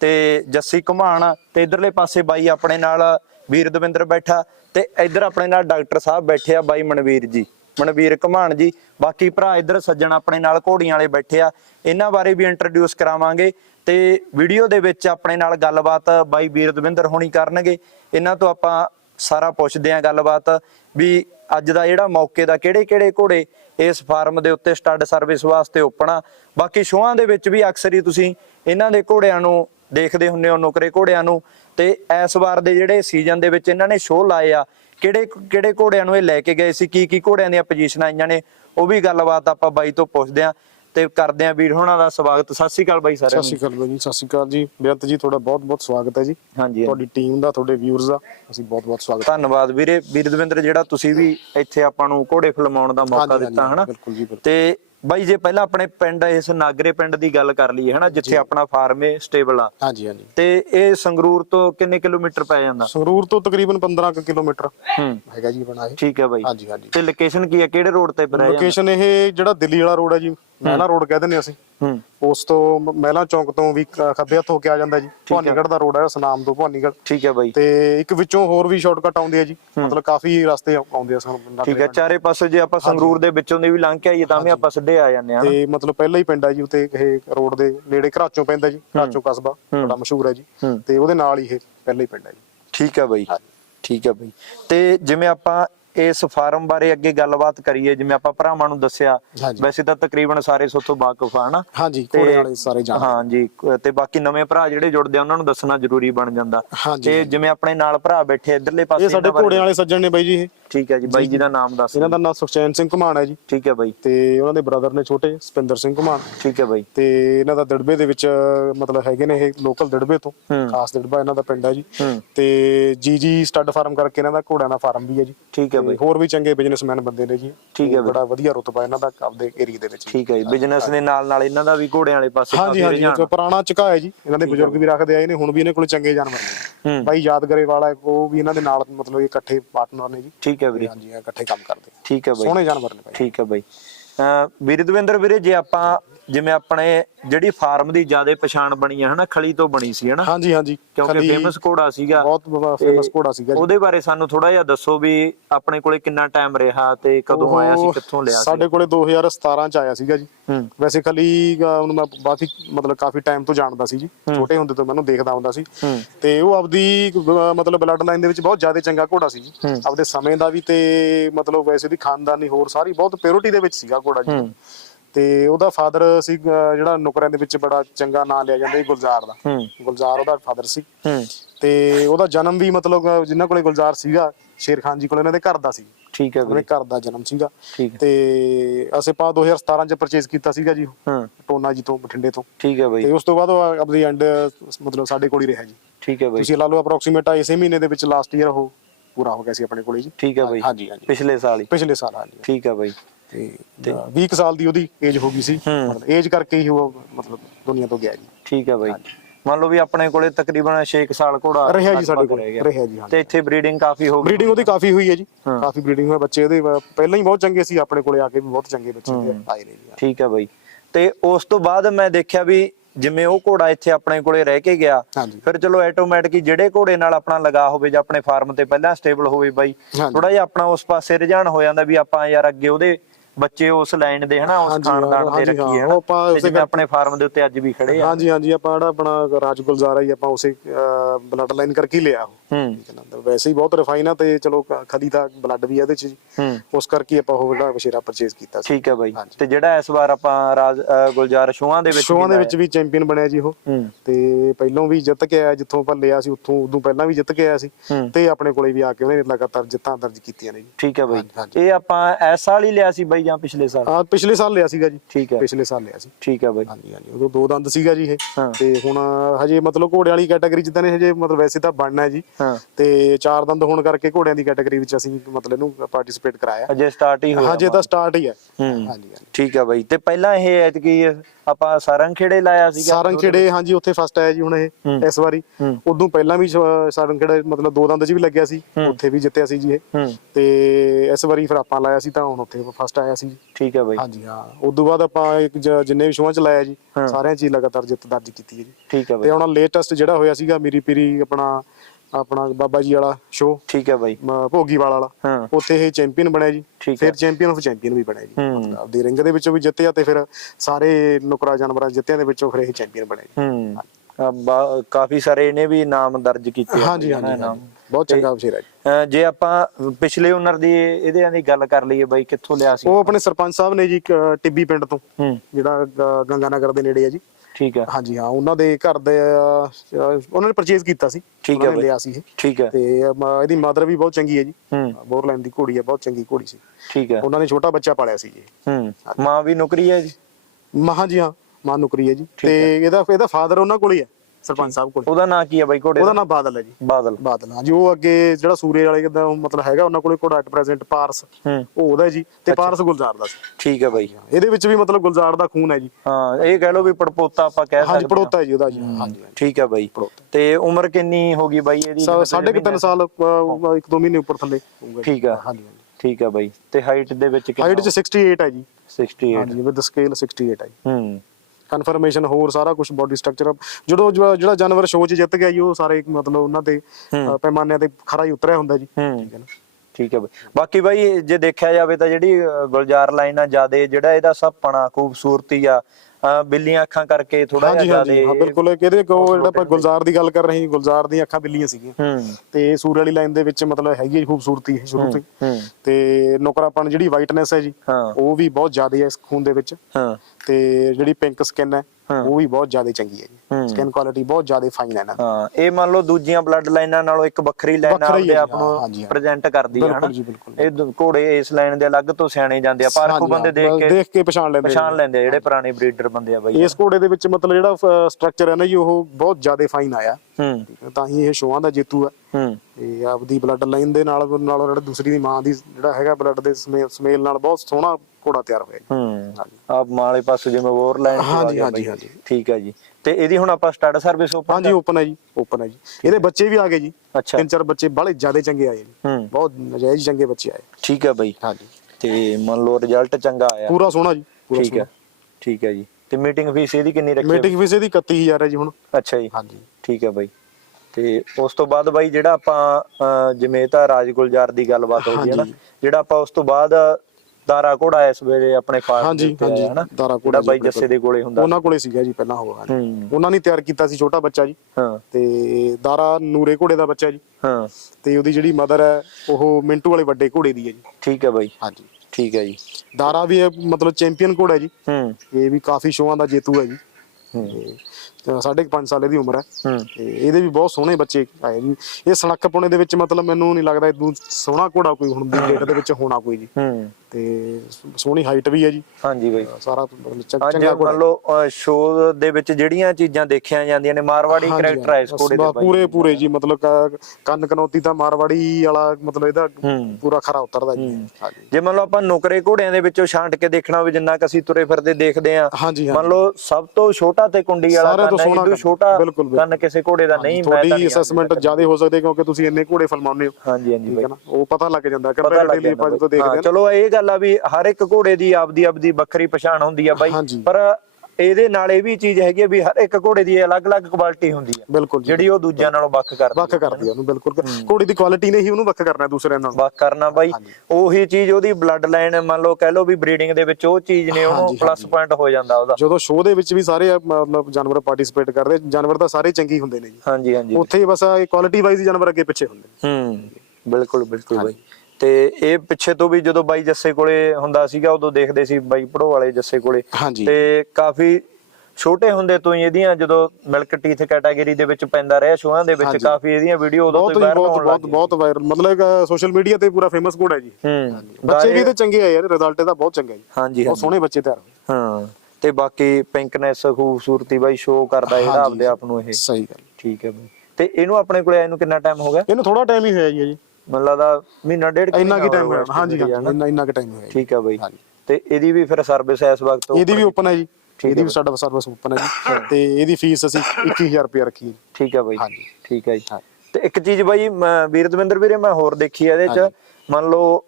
ਤੇ ਜੱਸੀ ਘੁਮਾਣ ਤੇ ਇਧਰਲੇ ਪਾਸੇ ਬਾਈ ਆਪਣੇ ਨਾਲ ਵੀਰ ਦਵਿੰਦਰ ਬੈਠਾ ਤੇ ਇੱਧਰ ਆਪਣੇ ਨਾਲ ਡਾਕਟਰ ਸਾਹਿਬ ਬੈਠੇ ਆ ਬਾਈ ਮਨਵੀਰ ਜੀ। ਮਨਵੀਰ ਘੁਮਾਣ ਜੀ। ਬਾਕੀ ਭਰਾ ਇੱਧਰ ਸੱਜਣ ਆਪਣੇ ਨਾਲ ਘੋੜੀਆਂ ਵਾਲੇ ਬੈਠੇ ਆ। ਇਹਨਾਂ ਬਾਰੇ ਵੀ ਇੰਟਰੋਡਿਊਸ ਕਰਾਵਾਂਗੇ ਤੇ ਵੀਡੀਓ ਦੇ ਵਿੱਚ ਆਪਣੇ ਨਾਲ ਗੱਲਬਾਤ ਬਾਈ ਵੀਰ ਦਵਿੰਦਰ ਹੋਣੀ ਕਰਨਗੇ। ਇਹਨਾਂ ਤੋਂ ਆਪਾਂ ਸਾਰਾ ਪੁੱਛਦੇ ਆ ਗੱਲਬਾਤ ਵੀ ਅੱਜ ਦਾ ਜਿਹੜਾ ਮੌਕੇ ਦਾ ਕਿਹੜੇ ਕਿਹੜੇ ਘੋੜੇ ਇਸ ਫਾਰਮ ਦੇ ਉੱਤੇ ਸਟੱਡ ਸਰਵਿਸ ਵਾਸਤੇ ਓਪਣਾ ਬਾਕੀ ਸ਼ੋਆਂ ਦੇ ਵਿੱਚ ਵੀ ਅਕਸਰ ਹੀ ਤੁਸੀਂ ਇਹਨਾਂ ਦੇ ਘੋੜਿਆਂ ਨੂੰ ਦੇਖਦੇ ਹੁੰਦੇ ਹੋ, ਨੁਕਰੇ ਘੋੜਿਆਂ ਨੂੰ। ਤੇ ਇਸ ਵਾਰ ਦੇ ਜਿਹੜੇ ਸੀਜ਼ਨ ਦੇ ਵਿੱਚ ਇਹਨਾਂ ਨੇ ਸ਼ੋਅ ਲਾਏ ਆ, ਕਿਹੜੇ ਕਿਹੜੇ ਘੋੜਿਆਂ ਨੂੰ ਇਹ ਲੈ ਕੇ ਗਏ ਸੀ ਕੀ ਕੀ ਘੋੜਿਆਂ ਦੀਆਂ ਪੋਜੀਸ਼ਨਾਂ ਆਈਆਂ ਨੇ, ਉਹ ਵੀ ਗੱਲਬਾਤ ਆਪਾਂ ਬਾਈ ਤੋਂ ਪੁੱਛਦੇ ਆ ਤੇ ਕਰਦੇ ਆ ਵੀਰ ਹੋਣਾ ਦਾ ਸਵਾਗਤ। ਸਤਿ ਸ਼੍ਰੀ ਅਕਾਲ ਬਾਈ ਸਤਿ ਸਾਰਿਆਂ ਸ਼੍ਰੀ ਨੂੰ ਅਕਾਲ ਬਾਈ ਜੀ ਸਤਿ ਸ਼੍ਰੀ ਅਕਾਲ ਜੀ। ਬੇਅੰਤ ਜੀ ਤੁਹਾਡਾ ਬਹੁਤ ਬਹੁਤ ਸਵਾਗਤ ਹੈ ਜੀ। ਹਾਂਜੀ। ਤੁਹਾਡੀ ਟੀਮ ਦਾ ਤੁਹਾਡੇ ਵਿਊਅਰਸ ਦਾ ਅਸੀਂ ਬਹੁਤ ਬਹੁਤ ਸਵਾਗਤ ਧੰਨਵਾਦ ਵੀਰੇ। ਵੀਰ ਦਵਿੰਦਰ ਜਿਹੜਾ ਤੁਸੀਂ ਵੀ ਇੱਥੇ ਆਪਾਂ ਨੂੰ ਘੋੜੇ ਫਿਲਮਾਉਣ ਦਾ ਮੌਕਾ ਹਾਂਜੀ, ਦਿੱਤਾ ਹਾਂਜੀ, ਹਨਾ? ਬਿਲਕੁਲ ਜੀ, ਬਿਲਕੁਲ। ਤੇ ਬਾਈ ਜੇ ਪਹਿਲਾਂ ਆਪਣੇ ਪਿੰਡ ਇਸ ਨਾਗਰੇ ਪਿੰਡ ਦੀ ਗੱਲ ਕਰ ਲਈਏ ਹਨਾ ਜਿੱਥੇ ਆਪਣਾ ਫਾਰਮ ਹੈ ਸਟੇਬਲ ਆ। ਹਾਂਜੀ ਹਾਂਜੀ। ਤੇ ਇਹ ਸੰਗਰੂਰ ਤੋਂ ਕਿੰਨੇ ਕਿਲੋਮੀਟਰ ਪੈ ਜਾਂਦਾ? ਸੰਗਰੂਰ ਤੋਂ ਤਕਰੀਬਨ 15 ਕੁ ਕਿਲੋਮੀਟਰ ਹੂੰ। ਹੈਗਾ ਜੀ ਬਣਾ ਇਹ। ਠੀਕ ਹੈ ਬਾਈ। ਹਾਂਜੀ ਹਾਂਜੀ। ਤੇ ਲੋਕੇਸ਼ਨ ਕੀ ਹੈ? ਕਿਹੜੇ ਰੋਡ ਤੇ ਪੈ ਜਾਂਦਾ ਲੋਕੇਸ਼ਨ ਇਹ ਜਿਹੜਾ ਦਿੱਲੀ ਵਾਲਾ ਰੋਡ ਹੈ ਜੀ ਮਹਿਲਾ ਰੋਡ ਕਹਿ ਦਿੰਦੇ ਅਸੀਂ। ਹੂੰ। ਉਸ ਤੋਂ ਮ- ਮਹਿਲਾ ਚੌਂਕ ਤੋਂ ਵੀ ਕ- ਖੱਬੇ ਹੱਥ ਹੋ ਕੇ ਆ ਜਾਂਦਾ ਜੀ। ਭਵਾਨੀਗੜ੍ਹ ਦਾ ਰੋਡ ਹੈ ਸਨਾਮ ਤੋਂ ਭਵਾਨੀਗੜ੍ਹ। ਠੀਕ ਹੈ ਬਾਈ। ਤੇ ਇੱਕ ਵਿੱਚੋਂ ਹੋਰ ਵੀ ਸ਼ਾਰਟਕਟ ਆਉਂਦੇ ਆ ਜੀ। ਮਤਲਬ ਕਾਫੀ ਰਸਤੇ ਆਉਂਦੇ ਆ ਸਾਨੂੰ ਠੀਕ ਹੈ ਚਾਰੇ ਪਾਸੇ ਜੇ ਆਪਾਂ ਸੰਗਰੂਰ ਦੇ ਵਿੱਚੋਂ ਦੀ ਵੀ ਲੰਘ ਕੇ ਆਈਏ ਤਾਂ ਵੀ ਆਪਾਂ ਸਿੱਧੇ ਆ ਜਾਂਦੇ ਹਨਾ? ਤੇ ਮਤਲਬ ਪਹਿਲਾ ਹੀ ਪਿੰਡ ਹੈ ਜੀ ਉਤੇ ਇਹ ਰੋਡ ਦੇ ਨੇੜੇ ਘਰਾਚੋਂ ਪੈਂਦਾ ਜੀ ਘਰਾਚੋਂ ਕਸਬਾ ਬੜਾ ਮਸ਼ਹੂਰ ਹੈ ਜੀ। ਹੂੰ। ਤੇ ਉਹਦੇ ਨਾਲ ਹੀ ਇਹ ਪਹਿਲਾ ਹੀ ਪਿੰਡ ਹੈ ਜੀ। ਠੀਕ ਹੈ ਬਾਈ। ਠੀਕ ਹੈ ਬਾਈ। ਤੇ ਜਿਵੇਂ ਆਪਾਂ ਇਸ ਫਾਰਮ ਬਾਰੇ ਅੱਗੇ ਗੱਲਬਾਤ ਕਰੀਏ ਜਿਵੇਂ ਆਪਾਂ ਭਰਾਵਾਂ ਨੂੰ ਦੱਸਿਆ ਹਾਂਜੀ। ਵੈਸੇ ਤਾਂ ਤਕਰੀਬਨ ਸਾਰੇ ਸੋਥੋਂ ਵਾਕਿਫ ਆ ਹਨਾ? ਹਾਂਜੀ ਘੋੜੇ ਵਾਲੇ ਸਾਰੇ ਜਾਣਦੇ ਹਾਂ ਜੀ ਕ- ਤੇ ਬਾਕੀ ਨਵੇਂ ਭਰਾ ਜਿਹੜੇ ਜੁੜਦੇ ਆ ਉਹਨਾਂ ਨੂੰ ਦੱਸਣਾ ਜ਼ਰੂਰੀ ਬਣ ਜਾਂਦਾ। ਹਾਂਜੀ, ਤੇ ਹਾਂਜੀ। ਜਿਵੇਂ ਆਪਣੇ ਨਾਲ ਭਰਾ ਬੈਠੇ ਇਧਰਲੇ ਪਾਸੇ ਇਹ ਸਾਡੇ ਘੋੜੇ ਵਾਲੇ ਸੱਜਣ ਨੇ ਬਾਈ ਜੀ ਇਹ। ਠੀਕ ਹੈ ਜੀ ਬਾਈ ਜੀ ਦਾ ਨਾਮ ਦੱਸ ਇਹਨਾਂ ਦਾ ਨਾਮ ਸੁਖਚੈਨ ਸਿੰਘ ਘੁਮਾਣ ਹੈ ਜੀ। ਠੀਕ ਹੈ ਬਾਈ। ਤੇ ਉਹਨਾਂ ਦੇ ਬ੍ਰਦਰ ਨੇ ਛੋਟੇ ਸਪਿੰਦਰ ਸਿੰਘ ਘੁਮਾਣ ਠੀਕ ਹੈ ਬਾਈ। ਤੇ ਇਹਨਾਂ ਦਾ ਦੜਬੇ ਦੇ ਵਿੱਚ ਮਤਲਬ ਹੈਗੇ ਨੇ ਇਹ ਲੋਕਲ ਦੜਬੇ ਤੋਂ। ਖਾਸ ਦੜਬਾ ਇਹਨਾਂ ਦਾ ਪਿੰਡ ਹੈ ਜੀ। ਤੇ ਜੀ ਜੀ ਸਟੱਡ ਫਾਰਮ ਕਰਕੇ ਇਹਨਾਂ ਦਾ ਘੋੜਿਆਂ ਦਾ ਫਾਰਮ ਵੀ ਹੈ ਜੀ। ਠੀਕ ਹੈ ਬਾਈ ਹੋਰ ਵੀ ਚੰਗੇ ਬਿਜ਼ਨਸਮੈਨ ਬੰਦੇ ਨੇ ਜੀ। ਠੀਕ ਹੈ। ਬੜਾ ਵਧੀਆ ਰੁਤਬਾ ਇਹਨਾਂ ਦਾ ਆਪਦੇ ਏਰੀਆ ਦੇ ਵਿੱਚ ਠੀਕ ਹੈ ਜੀ ਬਿਜ਼ਨਸ ਦੇ ਨਾਲ ਨਾਲ ਇਹਨਾਂ ਦਾ ਵੀ ਘੋੜਿਆਂ ਵਾਲੇ ਪਾਸੇ ਹਾਂਜੀ ਕਾਫੀ ਹਾਂਜੀ ਰੁਝਾਨ। ਜੋ ਪੁਰਾਣਾ ਝੁਕਾ ਹੈ ਜੀ। ਇਹਨਾਂ ਦੇ ਬਜ਼ੁਰਗ ਵੀ ਰੱਖਦੇ ਆਏ ਨੇ ਹੁਣ ਵੀ ਇਹਨਾਂ ਕੋਲ ਚੰਗੇ ਜਾਨਵਰ ਨੇ। ਹੂੰ। ਬਾਈ ਯਾਦਗਰੇ ਵਾਲਾ ਉਹ ਵੀ ਇਹਨਾਂ ਦੇ ਨਾਲ ਮਤਲਬ ਇਕੱਠੇ ਪਾਰਟਨਰ ਨੇ ਜੀ। ਠੀਕ ਹੈ ਵੀਰੇ। ਹਾਂਜੀ ਇਹ ਇਕੱਠੇ ਕੰਮ ਕਰਦੇ ਠੀਕ ਹੈ ਬਾਈ। ਸੋਹਣੇ ਜਾਨਵਰ ਨੇ ਬਾਈ। ਠੀਕ ਹੈ ਬਾਈ। ਅਹ ਵੀਰ ਦਵਿੰਦਰ ਵੀਰੇ ਜੇ ਆਪਾਂ ਜਿਵੇਂ ਆਪਣੇ ਜਿਹੜੀ ਫਾਰਮ ਦੀ ਜ਼ਿਆਦਾ ਪਛਾਣ ਬਣੀ ਹੈ ਹਨਾ ਖਲੀ ਤੋਂ ਬਣੀ ਸੀ ਹਨਾ? ਹਾਂਜੀ ਹਾਂਜੀ ਕਿਉਂਕਿ ਫੇਮਸ ਘੋੜਾ ਸੀਗਾ। ਬਹੁਤ ਫੇਮਸ ਘੋੜਾ ਸੀਗਾ ਉਹਦੇ ਬਾਰੇ ਸਾਨੂੰ ਥੋੜਾ ਜਿਹਾ ਦੱਸੋ ਵੀ ਆਪਣੇ ਕੋਲੇ ਕਿੰਨਾ ਟਾਈਮ ਰਿਹਾ ਤੇ ਕਦੋਂ ਆਇਆ ਸੀ ਕਿੱਥੋਂ ਲਿਆ ਸੀ? ਸਾਡੇ ਕੋਲੇ 2017 ਚ ਆਇਆ ਸੀਗਾ ਜੀ। ਵੈਸੇ ਖਲੀ ਉਹਨੂੰ ਮੈਂ ਕਾਫੀ ਮਤਲਬ ਕਾਫੀ ਟਾਈਮ ਤੋਂ ਜਾਣਦਾ ਸੀ ਜੀ। ਛੋਟੇ ਹੁੰਦੇ ਤੋਂ ਮੈਨੂੰ ਦੇਖਦਾ ਹੁੰਦਾ ਸੀ। ਤੇ ਉਹ ਆਪਦੀ ਮਤਲਬ ਬਲੱਡ ਲਾਈਨ ਦੇ ਵਿੱਚ ਬਹੁਤ ਜ਼ਿਆਦਾ ਚੰਗਾ ਘੋੜਾ ਸੀ ਜੀ। ਆਪਦੇ ਸਮੇਂ ਦਾ ਵੀ ਤੇ ਮਤਲਬ ਵੈਸੇ ਦੀ ਖਾਨਦਾਨੀ ਹੋਰ ਸਾਰੀ ਬਹੁਤ ਪਿਓਰਿਟੀ ਦੇ ਵਿੱਚ ਸੀਗਾ ਘੋੜਾ ਜੀ। ਤੇ ਉਹਦਾ ਫਾਦਰ ਸੀ ਅਹ, ਜਿਹੜਾ ਨੁਕਰਿਆਂ ਦੇ ਵਿੱਚ ਬੜਾ ਚੰਗਾ ਨਾਂ ਲਿਆ ਜਾਂਦਾ ਸੀ ਗੁਲਜ਼ਾਰ ਦਾ। ਹੂੰ। ਗੁਲਜ਼ਾਰ ਉਹਦਾ ਫਾਦਰ ਸੀ। ਹੂੰ। ਤੇ ਉਹਦਾ ਜਨਮ ਵੀ ਮਤਲਬ ਅਹ, ਜਿਨ੍ਹਾਂ ਕੋਲੇ ਗੁਲਜ਼ਾਰ ਸੀਗਾ ਸ਼ੇਰ ਖਾਨ ਜੀ ਕੋਲੇ ਇਹਨਾਂ ਦੇ ਘਰ ਦਾ ਸੀ। ਠੀਕ ਹੈ ਉਹਦੇ ਵੀਰੇ। ਘਰ ਦਾ ਜਨਮ ਸੀਗਾ। ਠੀਕ ਹੈ। ਤੇ ਅਸੀਂ ਪਾ 2017 ਚ ਪਰਚੇਸ ਕੀਤਾ ਸੀਗਾ ਜੀ। ਹੂੰ। ਟੋਨਾ ਜੀ ਤੋਂ ਬਠਿੰਡੇ ਤੋਂ। ਠੀਕ ਹੈ ਤੇ ਬਾਈ ਉਸ ਤੋਂ ਬਾਅਦ ਉਹ ਆਪਣੀ ਐਂਡ ਮਤਲਬ ਸਾਡੇ ਕੋਲ ਹੀ ਰਿਹਾ ਜੀ। ਠੀਕ ਹੈ ਬਾਈ। ਤੁਸੀਂ ਲਾ ਲਓ ਅਪਰੋਕਸੀਮੇਟ ਇਸੇ ਮਹੀਨੇ ਦੇ ਵਿੱਚ ਲਾਸਟ ਈਅਰ ਉਹ ਪੂਰਾ ਹੋ ਗਿਆ ਸੀ ਆਪਣੇ ਕੋਲੇ ਜੀ। ਠੀਕ ਹੈ ਬਾਈ। ਹਾਂਜੀ ਹਾਂਜੀ। ਪਿਛਲੇ ਸਾਲ ਹੀ। ਪਿਛਲੇ ਸਾਲ ਹਾਂਜੀ। ਠੀਕ ਹੈ ਬਾਈ। ਤੇ 20 ਕੁ ਸਾਲ ਦੀ ਉਹਦੀ ਏਜ ਹੋ ਗਈ ਸੀ। ਮਤਲਬ ਏਜ ਕਰਕੇ ਹੀ ਉਹ ਮਤਲਬ ਦੁਨੀਆ ਤੋਂ ਗਿਆ ਜੀ। ਠੀਕ ਹੈ ਬਾਈ। ਮੰਨ ਲਓ ਵੀ ਆਪਣੇ ਕੋਲੇ ਤਕਰੀਬਨ 6 ਸਾਲ ਘੋੜਾ ਰਿਹਾ ਜੀ ਸਾਡੇ ਕੋਲ ਰਹਿ ਜੀ ਹਾਂ ਤੇ ਇੱਥੇ ਬਰੀਡਿੰਗ ਕਾਫੀ ਹੋ ਗਈ। ਬਰੀਡਿੰਗ ਉਹਦੀ ਕਾਫੀ ਹੋਈ ਹੈ ਜੀ। ਕਾਫੀ ਬਰੀਡਿੰਗ ਹੋਇਆ ਬੱਚੇ ਉਹਦੇ ਪਹਿਲਾਂ ਹੀ ਬਹੁਤ ਚੰਗੇ ਸੀ ਆਪਣੇ ਕੋਲੇ ਆ ਕੇ ਵੀ ਬਹੁਤ ਚੰਗੇ ਬੱਚੇ। ਆਏ ਨੇ ਜੀ ਠੀਕ ਹੈ ਬਾਈ। ਤੇ ਉਸ ਤੋਂ ਬਾਅਦ ਮੈਂ ਦੇਖਿਆ ਵੀ ਜਿਵੇਂ ਉਹ ਘੋੜਾ ਇੱਥੇ ਆਪਣੇ ਕੋਲੇ ਰਹਿ ਕੇ ਗਿਆ ਫਿਰ ਚਲੋ ਆਟੋਮੈਟਿਕ ਜਿਹੜੇ ਘੋੜੇ ਨਾਲ ਆਪਣਾ ਲਗਾ ਹੋਵੇ ਜਾਂ ਆਪਣੇ ਫਾਰਮ ਤੇ ਪਹਿਲਾਂ ਸਟੇਬਲ ਹੋਵੇ ਬਾਈ। ਥੋੜਾ ਜਿਹਾ ਆਪਣਾ ਉਸ ਪਾਸੇ ਰੁਝਾਨ ਹੋ ਜਾਂਦਾ ਵੀ ਆਪਾਂ ਯਾਰ ਅੱਗੇ ਉਹਦੇ ਬੱਚੇ ਉਸ ਲਾਈਨ ਦੇ ਹਨਾ ਉਸ ਖਾਨਦਾਨ ਦੇ ਰੱਖੀਏ ਹਾਂ, ਹਨਾ ਉਹ ਆਪਾਂ ਤੇ ਜਿਵੇਂ ਆਪਣੇ ਫਾਰਮ ਦੇ ਉੱਤੇ ਅੱਜ ਵੀ ਖੜੇ ਆ। ਹਾਂਜੀ ਹਾਂਜੀ ਆਪਾਂ ਜਿਹੜਾ ਆਪਣਾ ਰਾਜ ਗੁਲਜ਼ਾਰਾ ਹੀ ਆਪਾਂ ਉਸੇ ਬਲੱਡ ਲਾਈਨ ਕਰਕੇ ਲਿਆ ਹੂੰ। ਵੈਸੇ ਹੀ ਬਹੁਤ ਰਿਫਾਈਨ ਆ ਤੇ ਚਲੋ ਖਲੀ ਦਾ ਬਲੱਡ ਵੀ ਆ ਇਹਦੇ ਚ ਉਸ ਕਰਕੇ ਆਪਾਂ ਉਹ ਜਿਹੜਾ ਵਸ਼ੇਰਾ ਪਰਚੇਸ ਕੀਤਾ ਸੀ। ਠੀਕ ਹੈ ਬਾਈ। ਤੇ ਜਿਹੜਾ ਇਸ ਵਾਰ ਆਪਾਂ ਰਾਜ ਗੁਲਜ਼ਾਰ ਸ਼ੋਆਂ ਦੇ ਵਿੱਚ ਸ਼ੋਆਂ ਦੇ ਵਿੱਚ ਵੀ ਚੈਂਪੀਅਨ ਬਣਿਆ ਜੀ ਉਹ। ਤੇ ਪਹਿਲੋਂ ਵੀ ਜਿੱਤ ਕੇ ਆਇਆ ਜਿੱਥੋਂ ਆਪਾਂ ਲਿਆ ਸੀ ਉੱਥੋਂ ਉਦੋਂ ਪਹਿਲਾਂ ਵੀ ਜਿੱਤ ਕੇ ਆਇਆ ਸੀ। ਤੇ ਆਪਣੇ ਕੋਲੇ ਵੀ ਆ ਕੇ ਉਹਨੇ ਲਗਾਤਾਰ ਜਿੱਤਾਂ ਦਰਜ ਕੀਤੀਆਂ ਨੇ ਜੀ। ਠੀਕ ਹੈ ਬਾਈ। ਇਹ ਆਪਾਂ ਸਾਲ ਹੀ ਲਿਆ ਸੀ ਬਾਈ ਜਾਂ ਪਿਛਲੇ ਸਾਲ? ਆ ਪਿਛਲੇ ਸਾਲ ਲਿਆ ਸੀਗਾ ਜੀ। ਠੀਕ ਹੈ। ਪਿਛਲੇ ਸਾਲ ਲਿਆ ਸੀ। ਠੀਕ ਹੈ ਬਾਈ। ਹਾਂਜੀ ਹਾਂਜੀ। ਉਦੋਂ ਦੋ ਦੰਦ ਸੀਗਾ ਜੀ ਇਹ। ਹਾਂ। ਤੇ ਹੁਣ ਹਜੇ ਮਤਲਬ ਘੋੜੇ ਵਾਲੀ ਕੈਟਾਗਰੀ ਚ ਤਾਂ ਨੇ ਹਜੇ ਮਤਲਬ ਵੈਸੇ ਤਾਂ ਬਣਨਾ ਹੈ ਜੀ। ਹਾਂ। ਤੇ ਚਾਰ ਦੰਦ ਹੋਣ ਕਰਕੇ ਘੋੜਿਆਂ ਦੀ ਕੈਟਾਗਰੀ ਵਿੱਚ ਅਸੀਂ ਮਤਲਬ ਇਹਨੂੰ ਪਾਰਟਿਸਿਪੇਟ ਕਰਾਇਆ। ਅਜੇ ਸਟਾਰਟ ਹੀ ਹੋਇਆ ਹਜੇ ਤਾਂ ਸਟਾਰਟ ਹੀ ਹੈ। ਹੂੰ। ਹਾਂਜੀ ਹਾਂਜੀ। ਠੀਕ ਹੈ ਬਾਈ। ਤੇ ਪਹਿਲਾਂ ਇਹ ਐਤਕੀ ਆਪਾਂ ਸਾਰੰਗ ਖੇੜੇ ਲਾਇਆ ਸੀਗਾ। ਸਾਰੰਗ ਖੇੜੇ ਹਾਂਜੀ ਉੱਥੇ ਫਸਟ ਆਇਆ ਜੀ ਹੁਣ ਇਹ ਹੂੰ। ਇਸ ਵਾਰੀ। ਹੂੰ। ਉਦੋਂ ਪਹਿਲਾਂ ਵੀ ਸ- ਸਾਰੰਗ ਖੇੜੇ ਮਤਲਬ ਦੋ ਦੰਦ ਚ ਵੀ ਲੱਗਿਆ ਸੀ। ਹੂੰ। ਉੱਥੇ ਵੀ ਜਿੱਤਿਆ ਸੀ ਜੀ ਇਹ। ਹੂੰ। ਤੇ ਇਸ ਵਾਰੀ ਫਿਰ ਆਪਾਂ ਲਾਇਆ ਸੀ ਤਾਂ ਹੁਣ ਉੱਥੇ ਫਸਟ ਆਇਆ ਸੀ ਠੀਕ ਹੈ ਬਾਈ। ਹਾਂਜੀ ਹਾਂ। ਉਦੋਂ ਬਾਅਦ ਆਪਾਂ ਇੱਕ ਜ- ਜਿੰਨੇ ਵੀ ਸ਼ੋਆਂ ਚ ਲਾਇਆ ਜੀ ਹਾਂ। ਸਾਰਿਆਂ ਚ ਹੀ ਲਗਾਤਾਰ ਜਿੱਤ ਦਰਜ ਕੀਤੀ ਹੈ ਜੀ। ਠੀਕ ਹੈ ਤੇ ਬਾਈ ਹੁਣ ਲੇਟੈਸਟ ਜਿਹੜਾ ਹੋਇਆ ਸੀਗਾ ਮੇਰੀ ਪੀਰੀ ਆਪਣਾ ਆਪਣਾ ਬਾਬਾ ਜੀ ਵਾਲਾ ਸ਼ੋ ਠੀਕ ਹੈ ਬਾਈ। ਭੋਗੀਵਾਲ ਵਾਲਾ ਹਾਂ। ਉੱਥੇ ਇਹ ਚੈਂਪੀਅਨ ਬਣਿਆ ਜੀ। ਠੀਕ ਫਿਰ। ਚੈਂਪੀਅਨ ਆਫ ਚੈਂਪੀਅਨ ਵੀ ਬਣਿਆ ਜੀ। ਹੂੰ। ਮਤਲਬ ਆਪਦੀ ਰਿੰਗ ਦੇ ਵਿੱਚੋਂ ਵੀ ਜਿੱਤਿਆ ਤੇ ਫਿਰ ਸਾਰੇ ਨੁਕਰਾ ਜਾਨਵਰਾਂ ਜਿੱਤਿਆਂ ਦੇ ਵਿੱਚੋਂ ਫਿਰ ਇਹ ਚੈਂਪੀਅਨ ਬਣਿਆ ਜੀ। ਹੂੰ। ਬਾ- ਕਾਫੀ ਸਾਰੇ ਇਹਨੇ ਵੀ ਨਾਮ ਦਰਜ ਕੀਤੇ ਆ ਹਾਂਜੀ ਹਾਂਜੀ ਹਾਂਜੀ। ਬਹੁਤ ਚੰਗਾ ਬਸ਼ੇਰਾ ਜੀ। ਅਹ ਜੇ ਆਪਾਂ ਪਿਛਲੇ ਓਨਰ ਦੀ ਇਹਦੇ ਦੀ ਗੱਲ ਕਰ ਲਈਏ ਬਾਈ ਕਿੱਥੋਂ ਲਿਆ ਸੀ? ਉਹ ਆਪਣੇ ਸਰਪੰਚ ਸਾਹਿਬ ਨੇ ਜੀ ਇੱਕ, ਟਿੱਬੀ ਪਿੰਡ ਤੋਂ ਹੂੰ। ਜਿਹੜਾ ਗ- ਗੰਗਾਨਗਰ ਦੇ ਨੇੜੇ ਆ ਜੀ। ਠੀਕ ਹੈ। ਹਾਂਜੀ ਹਾਂ ਉਹਨਾਂ ਦੇ ਘਰ ਦੇ ਉਹਨਾਂ ਨੇ ਪਰਚੇਜ਼ ਕੀਤਾ ਸੀ। ਠੀਕ ਹੈ ਉਹਨਾਂ ਨੇ ਬਾਈ। ਲਿਆ ਸੀ ਇਹ। ਠੀਕ ਹੈ। ਤੇ ਇਹਦੀ ਮਦਰ ਵੀ ਬਹੁਤ ਚੰਗੀ ਹੈ ਜੀ। ਹੂੰ। ਬੋਰਲੈਂਡ ਦੀ ਘੋੜੀ ਹੈ ਬਹੁਤ ਚੰਗੀ ਘੋੜੀ ਸੀ। ਠੀਕ ਹੈ। ਉਹਨਾਂ ਨੇ ਛੋਟਾ ਬੱਚਾ ਪਾਲਿਆ ਸੀ ਜੀ। ਹੂੰ। ਮਾਂ ਵੀ ਨੌਕਰੀ ਹੈ ਜੀ? ਮਹਾਂ ਜੀ ਹਾਂ ਮਾਂ ਨੁਕਰੀ ਹੈ ਜੀ। ਤੇ ਇਹਦਾ ਇਹਦਾ ਫਾਦਰ ਉਹਨਾਂ ਕੋਲ ਹੀ ਹੈ। ਸਰਪੰਚ ਸਾਹਿਬ ਕੋਲ। ਉਹਦਾ ਨਾਂ ਕੀ ਹੈ ਬਾਈ ਘੋੜੇ ਉਹਦਾ ਨਾਮ ਬਾਦਲ ਹੈ ਜੀ। ਬਾਦਲ। ਬਾਦਲ ਹਾਂ ਜੀ। ਉਹ ਅੱਗੇ ਜਿਹੜਾ ਸੂਰੇ ਵਾਲੇ ਦਾ ਮਤਲਬ ਹੈਗਾ ਉਹਨਾਂ ਕੋਲੇ ਘੋੜਾ ਐਟ ਪ੍ਰੈਜ਼ੈਂਟ ਪਾਰਸ। ਹੂੰ। ਉਹ ਉਹਦਾ ਜੀ ਤੇ ਪਾਰਸ ਗੁਲਜ਼ਾਰ ਦਾ ਸੀ। ਠੀਕ ਹੈ ਬਾਈ। ਇਹਦੇ ਵਿੱਚ ਵੀ ਮਤਲਬ ਗੁਲਜ਼ਾਰ ਦਾ ਖੂਨ ਹੈ ਜੀ। ਹਾਂ ਇਹ ਕਹਿ ਲਓ ਵੀ ਪੜਪੋਤਾ ਆਪਾਂ ਕਹਿ ਸਕਦੇ ਹਾਂਜੀ ਹਾਂ। ਪੜੋਤਾ ਹੈ ਜੀ ਉਹਦਾ ਜੀ। ਹਾਂਜੀ ਹਾਂਜੀ। ਠੀਕ ਹੈ ਬਾਈ। ਤੇ ਉਮਰ ਕਿੰਨੀ ਹੋ ਗਈ ਬਾਈ ਇਹਦੀ? ਸਾਢੇ ਕੁ ਤਿੰਨ ਸਾਲ ਅ, ਇੱਕ ਦੋ ਮਹੀਨੇ ਉੱਪਰ ਥੱਲੇ। ਠੀਕ ਆ। ਹਾਂਜੀ ਹਾਂਜੀ। ਠੀਕ ਹੈ ਬਾਈ। ਤੇ ਹਾਈਟ ਦੇ ਵਿੱਚ ਕਿੰਨਾ ਹਾਈਟ ਚ 68 ਹੈ ਜੀ। 68 ਹਾਂਜੀ ਵਿਦ ਸਕੇਲ 68 ਹੈ ਹੂੰ। ਕਨਫਰਮੇਸ਼ਨ ਹੋਰ ਸਾਰਾ ਕੁਝ ਬਾਡੀ ਸਟਰਕਚਰ ਜਦੋਂ ਜੋ- ਜਿਹੜਾ ਜਾਨਵਰ ਸ਼ੋਅ 'ਚ ਜਿੱਤ ਗਿਆ ਜੀ ਉਹ ਸਾਰੇ ਮਤਲਬ ਉਹਨਾਂ ਤੇ। ਅ, ਪੈਮਾਨਿਆਂ ਤੇ ਖਰਾ ਹੀ ਉਤਰਿਆ ਹੁੰਦਾ ਜੀ। ਹੂੰ। ਠੀਕ ਹੈ ਨਾ? ਠੀਕ ਹੈ ਬਾਈ। ਬਾਕੀ ਬਾਈ ਜੇ ਦੇਖਿਆ ਜਾਵੇ ਤਾਂ ਜਿਹੜੀ ਗੁਲਜ਼ਾਰ ਲਾਈਨ ਆ ਜਿਆਦੇ ਜਿਹੜਾ ਇਹਦਾ ਸੱਪਣਾ ਖੂਬਸੂਰਤੀ ਆ ਬਿੱਲੀਆਂ ਅੱਖਾਂ ਕਰਕੇ ਥੋੜਾ ਜਿਹਾ ਹਾਂਜੀ ਹਾਂ ਜਿਆਦੇ ਬਿਲਕੁਲ ਕਿਹਦੇ ਕੋ ਜਿਹੜਾ ਆਪਾਂ ਗੁਲਜ਼ਾਰ ਦੀ ਗੱਲ ਕਰ ਰਹੇ ਹਾਂ ਗੁਲਜ਼ਾਰ ਦੀਆਂ ਅੱਖਾਂ ਬਿੱਲੀਆਂ ਸੀਗੀਆਂ। ਹੂੰ। ਤੇ ਸੂਰ ਵਾਲੀ ਲਾਈਨ ਦੇ ਵਿੱਚ ਮਤਲਬ ਹੈਗੀ ਹੈ ਖੂਬਸੂਰਤੀ ਇਹ ਸ਼ੁਰੂ ਤੋਂ ਹੀ। ਹੂੰ। ਤੇ ਨੁਕਰਾਪਣ ਜਿਹੜੀ ਵਾਈਟਨੈਸ ਹੈ ਜੀ ਹਾਂ। ਉਹ ਵੀ ਬਹੁਤ ਜ਼ਿਆਦਾ ਹੈ ਇਸ ਖੂਨ ਦੇ ਵਿੱਚ। ਹਾਂ। ਤੇ ਜਿਹੜੀ ਪਿੰਕ ਸਕਿਨ ਹੈ ਹਾਂ। ਉਹ ਵੀ ਬਹੁਤ ਜ਼ਿਆਦਾ ਚੰਗੀ ਹੈ। ਜੀ। ਸਕਿਨ ਕੁਆਲਿਟੀ ਬਹੁਤ ਜ਼ਿਆਦਾ ਫਾਈਨ ਹੈ ਦੀ। ਹਾਂ ਇਹ ਮੰਨ ਲਓ ਦੂਜੀਆਂ ਬਲੱਡ ਲਾਈਨਾਂ ਨਾਲੋਂ ਇੱਕ ਵੱਖਰੀ ਲਾਈਨ ਆਪਦੇ ਆਪ ਨੂੰ। ਪ੍ਰੈਜ਼ੈਂਟ ਕਰਦੀ ਹੈ ਹਨਾ। ਇਹ ਘੋੜੇ ਇਸ ਲਾਈਨ ਦੇ ਅਲੱਗ ਤੋਂ ਸਿਆਣੇ ਜਾਂਦੇ ਆ ਪਾਰਖੂ ਬੰਦੇ ਦੇਖ ਕੇ ਦੇਖ ਕੇ ਪਛਾਣ ਲੈਂਦੇ ਪਛਾਣ ਲੈਂਦੇ ਜਿਹੜੇ ਪੁਰਾਣੇ ਬਰੀਡਰ ਬੰਦੇ ਆ ਬਾਈ। ਇਸ ਘੋੜੇ ਦੇ ਵਿੱਚ ਮਤਲਬ ਜਿਹੜਾ ਸਟਰਕਚਰ ਹੈ ਨਾ ਜੀ ਉਹ ਬਹੁਤ ਜ਼ਿਆਦਾ ਫਾਈਨ ਆਇਆ। ਹੂੰ। ਤਾਂ ਹੀ ਇਹ ਸ਼ੋਆਂ ਦਾ ਜੇਤੂ ਹੈ। ਹੂੰ। ਤੇ ਆਪਦੀ ਬਲੱਡ ਲਾਈਨ ਦੇ ਨਾਲ ਨਾਲ ਜਿਹੜਾ ਦੂਸਰੀ ਦੀ ਮਾਂ ਦੀ ਜਿਹੜਾ ਹੈਗਾ ਬਲੱਡ ਦੇ ਸਮੇਲ ਨਾਲ ਬਹੁਤ ਸੋਹਣਾ ਘੋੜਾ ਤਿਆਰ ਹੋਇਆ ਹੂੰ। ਆਪ ਮਾਲੇ ਪਾਸੇ ਜਿਵੇਂ ਹੋਰ ਲਾਈਨ ਹਾਂਜੀ, ਹਾਂਜੀ, ਹਾਂਜੀ। ਠੀਕ ਹੈ ਜੀ। ਤੇ ਇਹਦੀ ਹੁਣ ਆਪਾਂ ਸਟੱਡ ਸਰਵਿਸ ਓਪਨ ਹਾਂਜੀ ਓਪਨ ਹੈ ਜੀ ਓਪਨ ਹੈ ਜੀ। ਇਹਦੇ ਬੱਚੇ ਵੀ ਆ ਗਏ ਜੀ। ਅੱਛਾ। ਤਿੰਨ ਚਾਰ ਬੱਚੇ ਬੜੇ ਜ਼ਿਆਦਾ ਚੰਗੇ ਆਏ ਹੂੰ। ਬਹੁਤ ਨਜਾਇਜ਼ ਚੰਗੇ ਬੱਚੇ ਆਏ। ਠੀਕ ਹੈ ਬਾਈ। ਹਾਂਜੀ। ਤੇ ਮੰਨ ਲਓ ਰਿਜ਼ਲਟ ਚੰਗਾ ਆਇਆ। ਪੂਰਾ ਸੋਹਣਾ ਜੀ ਠੀਕ ਹੈ। ਠੀਕ ਹੈ ਜੀ। ਤੇ ਮੀਟਿੰਗ ਫੀਸ ਇਹਦੀ ਕਿੰਨੀ ਰੱਖੀ ਹੈ ਮੀਟਿੰਗ ਫੀਸ ਇਹਦੀ 31000 ਹੈ ਜੀ ਹੁਣ। ਅੱਛਾ ਜੀ। ਹਾਂਜੀ। ਠੀਕ ਹੈ ਬਾਈ। ਤੇ ਉਸ ਤੋਂ ਬਾਅਦ ਬਾਈ ਜਿਹੜਾ ਆਪਾਂ ਜਿਵੇਂ ਤਾਂ ਰਾਜ ਗੁਲਜ਼ਾਰ ਦੀ ਗੱਲਬਾਤ ਹੋ ਗਈ ਹੈ ਨਾ। ਜਿਹੜਾ ਆਪਾਂ ਉਸ ਤੋਂ ਬਾਅਦ ਦਾਰਾ ਘੋੜਾ ਇਸ ਵੇਲੇ ਆਪਣੇ ਫਾਰਮ ਹਾਂਜੀ, ਹਾਂਜੀ, ਦਾਰਾ ਘੋੜਾ ਬਾਈ ਜੱਸੇ ਦੇ ਕੋਲੇ। ਹੁੰਦਾ। ਉਹਨਾਂ ਕੋਲੇ ਸੀਗਾ ਜੀ ਪਹਿਲਾਂ ਉਹ ਹਾਂਜੀ। ਹੂੰ। ਉਹਨਾਂ ਨੇ ਤਿਆਰ ਕੀਤਾ ਸੀ ਛੋਟਾ ਬੱਚਾ ਜੀ। ਹਾਂ। ਤੇ ਦਾਰਾ ਨੂਰੇ ਘੋੜੇ ਦਾ ਬੱਚਾ ਜੀ। ਹਾਂ। ਤੇ ਉਹਦੀ ਜਿਹੜੀ ਮਦਰ ਹੈ ਉਹ ਮਿੰਟੂ ਵਾਲੇ ਵੱਡੇ ਘੋੜੇ ਦੀ ਹੈ ਜੀ। ਠੀਕ ਹੈ ਬਾਈ। ਹਾਂਜੀ ਠੀਕ ਹੈ ਜੀ। ਦਾਰਾ ਵੀ ਮਤਲਬ ਚੈਂਪੀਅਨ ਘੋੜਾ ਜੀ। ਹੂੰ। ਇਹ ਵੀ ਕਾਫੀ ਸ਼ੋਆਂ ਦਾ ਜੇਤੂ ਹੈ ਜੀ। ਸਾਢੇ ਕੁ ਪੰਜ ਸਾਲ ਦੀ ਉਮਰ ਹੈ। ਤੇ ਇਹਦੇ ਵੀ ਬਹੁਤ ਸੋਹਣੇ ਬੱਚੇ ਆਏ ਜੀ। ਇਹ ਸਣਕ ਪੁਣੇ ਦੇ ਵਿੱਚ ਮਤਲਬ ਮੈਨੂੰ ਨਹੀਂ ਲੱਗਦਾ ਇਦੋਂ ਸੋਹਣਾ ਘੋੜਾ ਕੋਈ ਹੁਣ ਦੀ ਡੇਟ ਦੇ ਵਿੱਚ ਹੋਣਾ ਕੋਈ ਜੀ। ਤੇ ਸੋਹਣੀ ਹਾਈਟ ਵੀ ਹੈ ਜੀ। ਹਾਂਜੀ ਬਾਈ। ਸਾਰਾ ਚੰਗਾ ਘੋੜਾ ਮੰਨ ਲਓ ਸ਼ੋਅ ਦੇ ਵਿੱਚ ਜਿਹੜੀਆਂ ਚੀਜ਼ਾਂ ਦੇਖੀਆਂ ਜਾਂਦੀਆਂ ਨੇ ਮਾਰਵਾੜੀ ਕਰੈਕਟਰ ਹੈ ਇਸ ਘੋੜੇ ਦੇ ਬਾਈ। ਪੂਰੇ ਪੂਰੇ ਜੀ ਮਤਲਬ ਕ- ਕੰਨ ਕਨੌਤੀ ਤਾਂ ਮਾਰਵਾੜੀ ਵਾਲਾ ਮਤਲਬ ਇਹਦਾ। ਪੂਰਾ ਖਰਾ ਉਤਰਦਾ ਜੀ। ਜੇ ਮੰਨ ਲਓ ਆਪਾਂ ਨੁਕਰੇ ਘੋੜਿਆਂ ਦੇ ਵਿੱਚੋਂ ਛਾਂਟ ਕੇ ਦੇਖਣਾ ਹੋਵੇ ਜਿੰਨਾ ਕਿ ਅਸੀਂ ਤੁਰੇ ਫਿਰਦੇ ਦੇਖਦੇ ਆ ਮੰਨ ਲਓ ਸਭ ਤੋਂ ਛੋਟਾ ਤੇ ਕੁੰਡੀ ਵਾਲਾ ਕੰਨ ਹੈ, ਸੋਹਣਾ ਇਦੋਂ ਕੰਨ। ਛੋਟਾ। ਕੰਨ ਕਿਸੇ ਘੋੜੇ ਦਾ ਨਹੀਂ ਮੈਂ ਤੁਹਾਡੀ ਅਸੈਸਮੈਂਟ ਜ਼ਿਆਦਾ ਹੋ ਸਕਦੇ ਕਿਉਂਕਿ ਤੁਸੀਂ ਇੰਨੇ ਘੋੜੇ ਫਲਮਾਉਂਦੇ ਹੋ। ਹਾਂਜੀ ਹਾਂਜੀ ਬਾਈ। ਉਹ ਪਤਾ ਲੱਗ ਜਾਂਦਾ ਪਤਾ ਲੱਗ ਕੰਪੈਰੀਟਿਵਲੀ ਆਪਾਂ ਜਦੋਂ ਦੇਖਦੇ ਹਾਂ ਚਲੋ ਇਹ ਗੱਲ ਆ ਵੀ ਹਰ ਇੱਕ ਘੋੜੇ ਦੀ ਆਪਦੀ ਆਪਦੀ ਵੱਖਰੀ ਪਛਾਣ ਹੁੰਦੀ ਆ ਬਾਈ। ਪਰ ਇਹਦੇ ਨਾਲ ਇਹ ਵੀ ਚੀਜ਼ ਹੈਗੀ ਵੀ ਹਰ ਇੱਕ ਘੋੜੇ ਦੀ ਅਲੱਗ-ਅਲੱਗ ਕੁਆਲਿਟੀ ਹੁੰਦੀ ਆ। ਬਿਲਕੁਲ ਜਿਹੜੀ ਉਹ ਦੂਜਿਆਂ ਨਾਲੋਂ ਵੱਖ ਕਰਦੀ ਵੱਖ ਕਰਦੀ ਆ ਉਹਨੂੰ ਬਿਲਕੁਲ। ਘੋੜੀ ਦੀ ਕੁਆਲਿਟੀ ਨੇ ਹੀ ਉਹਨੂੰ ਵੱਖ ਕਰਨਾ ਦੂਸਰਿਆਂ ਨਾਲੋਂ। ਵੱਖ ਕਰਨਾ ਬਾਈ। ਉਹੀ ਚੀਜ਼ ਉਹਦੀ ਬਲੱਡ ਲਾਈਨ ਮੰਨ ਲਓ ਕਹਿ ਲਓ ਵੀ ਬਰੀਡਿੰਗ ਦੇ ਵਿੱਚ ਉਹ ਚੀਜ਼ ਨੇ ਉਹਨੂੰ ਪਲੱਸ ਪੁਆਇੰਟ ਹੋ ਜਾਂਦਾ ਉਹਦਾ। ਜਦੋਂ ਸ਼ੋਅ ਦੇ ਵਿੱਚ ਵੀ ਸਾਰੇ ਮਤਲਬ ਜਾਨਵਰ ਪਾਰਟਿਸਿਪੇਟ ਕਰਦੇ ਜਾਨਵਰ ਤਾਂ ਸਾਰੇ ਚੰਗੇ ਹੀ ਹੁੰਦੇ ਨੇ ਜੀ। ਹਾਂਜੀ ਹਾਂਜੀ। ਉੱਥੇ ਹੀ ਬਸ ਇਹ ਕੁਆਲਿਟੀ ਵਾਈਜ਼ ਜਾਨਵਰ ਅੱਗੇ ਪਿੱਛੇ ਹੁੰਦੇ। ਹੂੰ ਬਿਲਕੁਲ ਬਿਲਕੁਲ ਬਾਈ। ਤੇ ਇਹ ਪਿੱਛੇ ਤੋਂ ਵੀ ਜਦੋਂ ਬਾਈ ਜੱਸੇ ਕੋਲੇ ਹੁੰਦਾ ਸੀਗਾ ਉਦੋਂ ਦੇਖਦੇ ਸੀ ਬਾਈ ਪੜੋ ਵਾਲੇ ਜੱਸੇ ਕੋਲੇ। ਤੇ ਕਾਫੀ ਛੋਟੇ ਹੁੰਦੇ ਤੋਂ ਹੀ ਇਹਦੀਆਂ ਜਦੋਂ ਮਿਲਕ ਟੀਥ ਕੈਟਾਗਰੀ ਦੇ ਵਿੱਚ ਪੈਂਦਾ ਰਿਹਾ ਸ਼ੋਆਂ ਦੇ ਵਿੱਚ ਕਾਫੀ ਇਹਦੀਆਂ ਵੀਡੀਓ ਉਦੋਂ ਤੋਂ ਵਾਇਰਲ ਹੋਣ ਲੱਗ ਬਹੁਤ ਬਹੁਤ ਵਾਇਰਲ ਮਤਲਬ ਸੋਸ਼ਲ ਮੀਡੀਆ ਤੇ ਪੂਰਾ ਫੇਮਸ ਘੋੜਾ ਹੈ ਜੀ। ਬੱਚੇ ਵੀ ਤੇ ਚੰਗੇ ਆ ਯਾਰ ਰਿਜ਼ਲਟ ਇਹਦਾ ਬਹੁਤ ਚੰਗਾ ਜੀ। ਹਾਂਜੀ ਬਹੁਤ ਸੋਹਣੇ ਬੱਚੇ ਤਿਆਰ ਹੋਏ। ਹਾਂ ਤੇ ਬਾਕੀ ਪਿੰਕਨੈਸ ਖੂਬਸੂਰਤੀ ਬਾਈ ਸ਼ੋ ਕਰਦਾ ਹਾਂਜੀ। ਆਪਦੇ ਆਪ ਨੂੰ ਇਹ। ਸਹੀ ਗੱਲ। ਠੀਕ ਹੈ ਬਾਈ। ਤੇ ਇਹਨੂੰ ਆਪਣੇ ਕੋਲੇ ਆਏ ਨੂੰ ਕਿੰਨਾ ਟਾਈਮ ਹੋ ਗਿਆ? ਇਹਨੂੰ ਥੋੜਾ ਟਾਈਮ ਹੀ ਹੋਇਆ ਜੀ ਮੈਨੂੰ ਲੱਗਦਾ ਮਹੀਨਾ ਡੇਢ ਕੁ ਇੰਨਾ ਮਹੀਨਾ ਕੀ ਟਾਈਮ ਹੋਇਆ। ਹੋਇਆ ਹਾਂਜੀ ਹਾਂਜੀ ਇੰਨਾ ਇੰਨਾ ਕੀ ਟਾਈਮ ਹੋਇਆ ਜੀ। ਠੀਕ ਹੈ ਬਾਈ। ਹਾਂਜੀ। ਤੇ ਇਹਦੀ ਵੀ ਫਿਰ ਸਰਵਿਸ ਇਸ ਵਕਤ ਇਹਦੀ ਵੀ ਓਪਨ ਹੈ ਜੀ। ਇਹਦੀ ਵੀ ਸਾਡਾ ਸਰਵਿਸ ਓਪਨ ਹੈ ਜੀ। ਤੇ ਇਹਦੀ ਫੀਸ ਅਸੀਂ 21000 ਰੁਪਏ ਰੱਖੀ ਹੈ ਜੀ। ਠੀਕ ਹੈ ਬਾਈ। ਹਾਂਜੀ। ਠੀਕ ਹੈ ਜੀ। ਤੇ ਇੱਕ ਚੀਜ਼ ਬਾਈ ਮੈਂ- ਵੀਰ ਦਵਿੰਦਰ ਵੀਰੇ ਮੈਂ ਹੋਰ ਦੇਖੀ ਆ ਇਹਦੇ ਚ। ਮੰਨ ਲਓ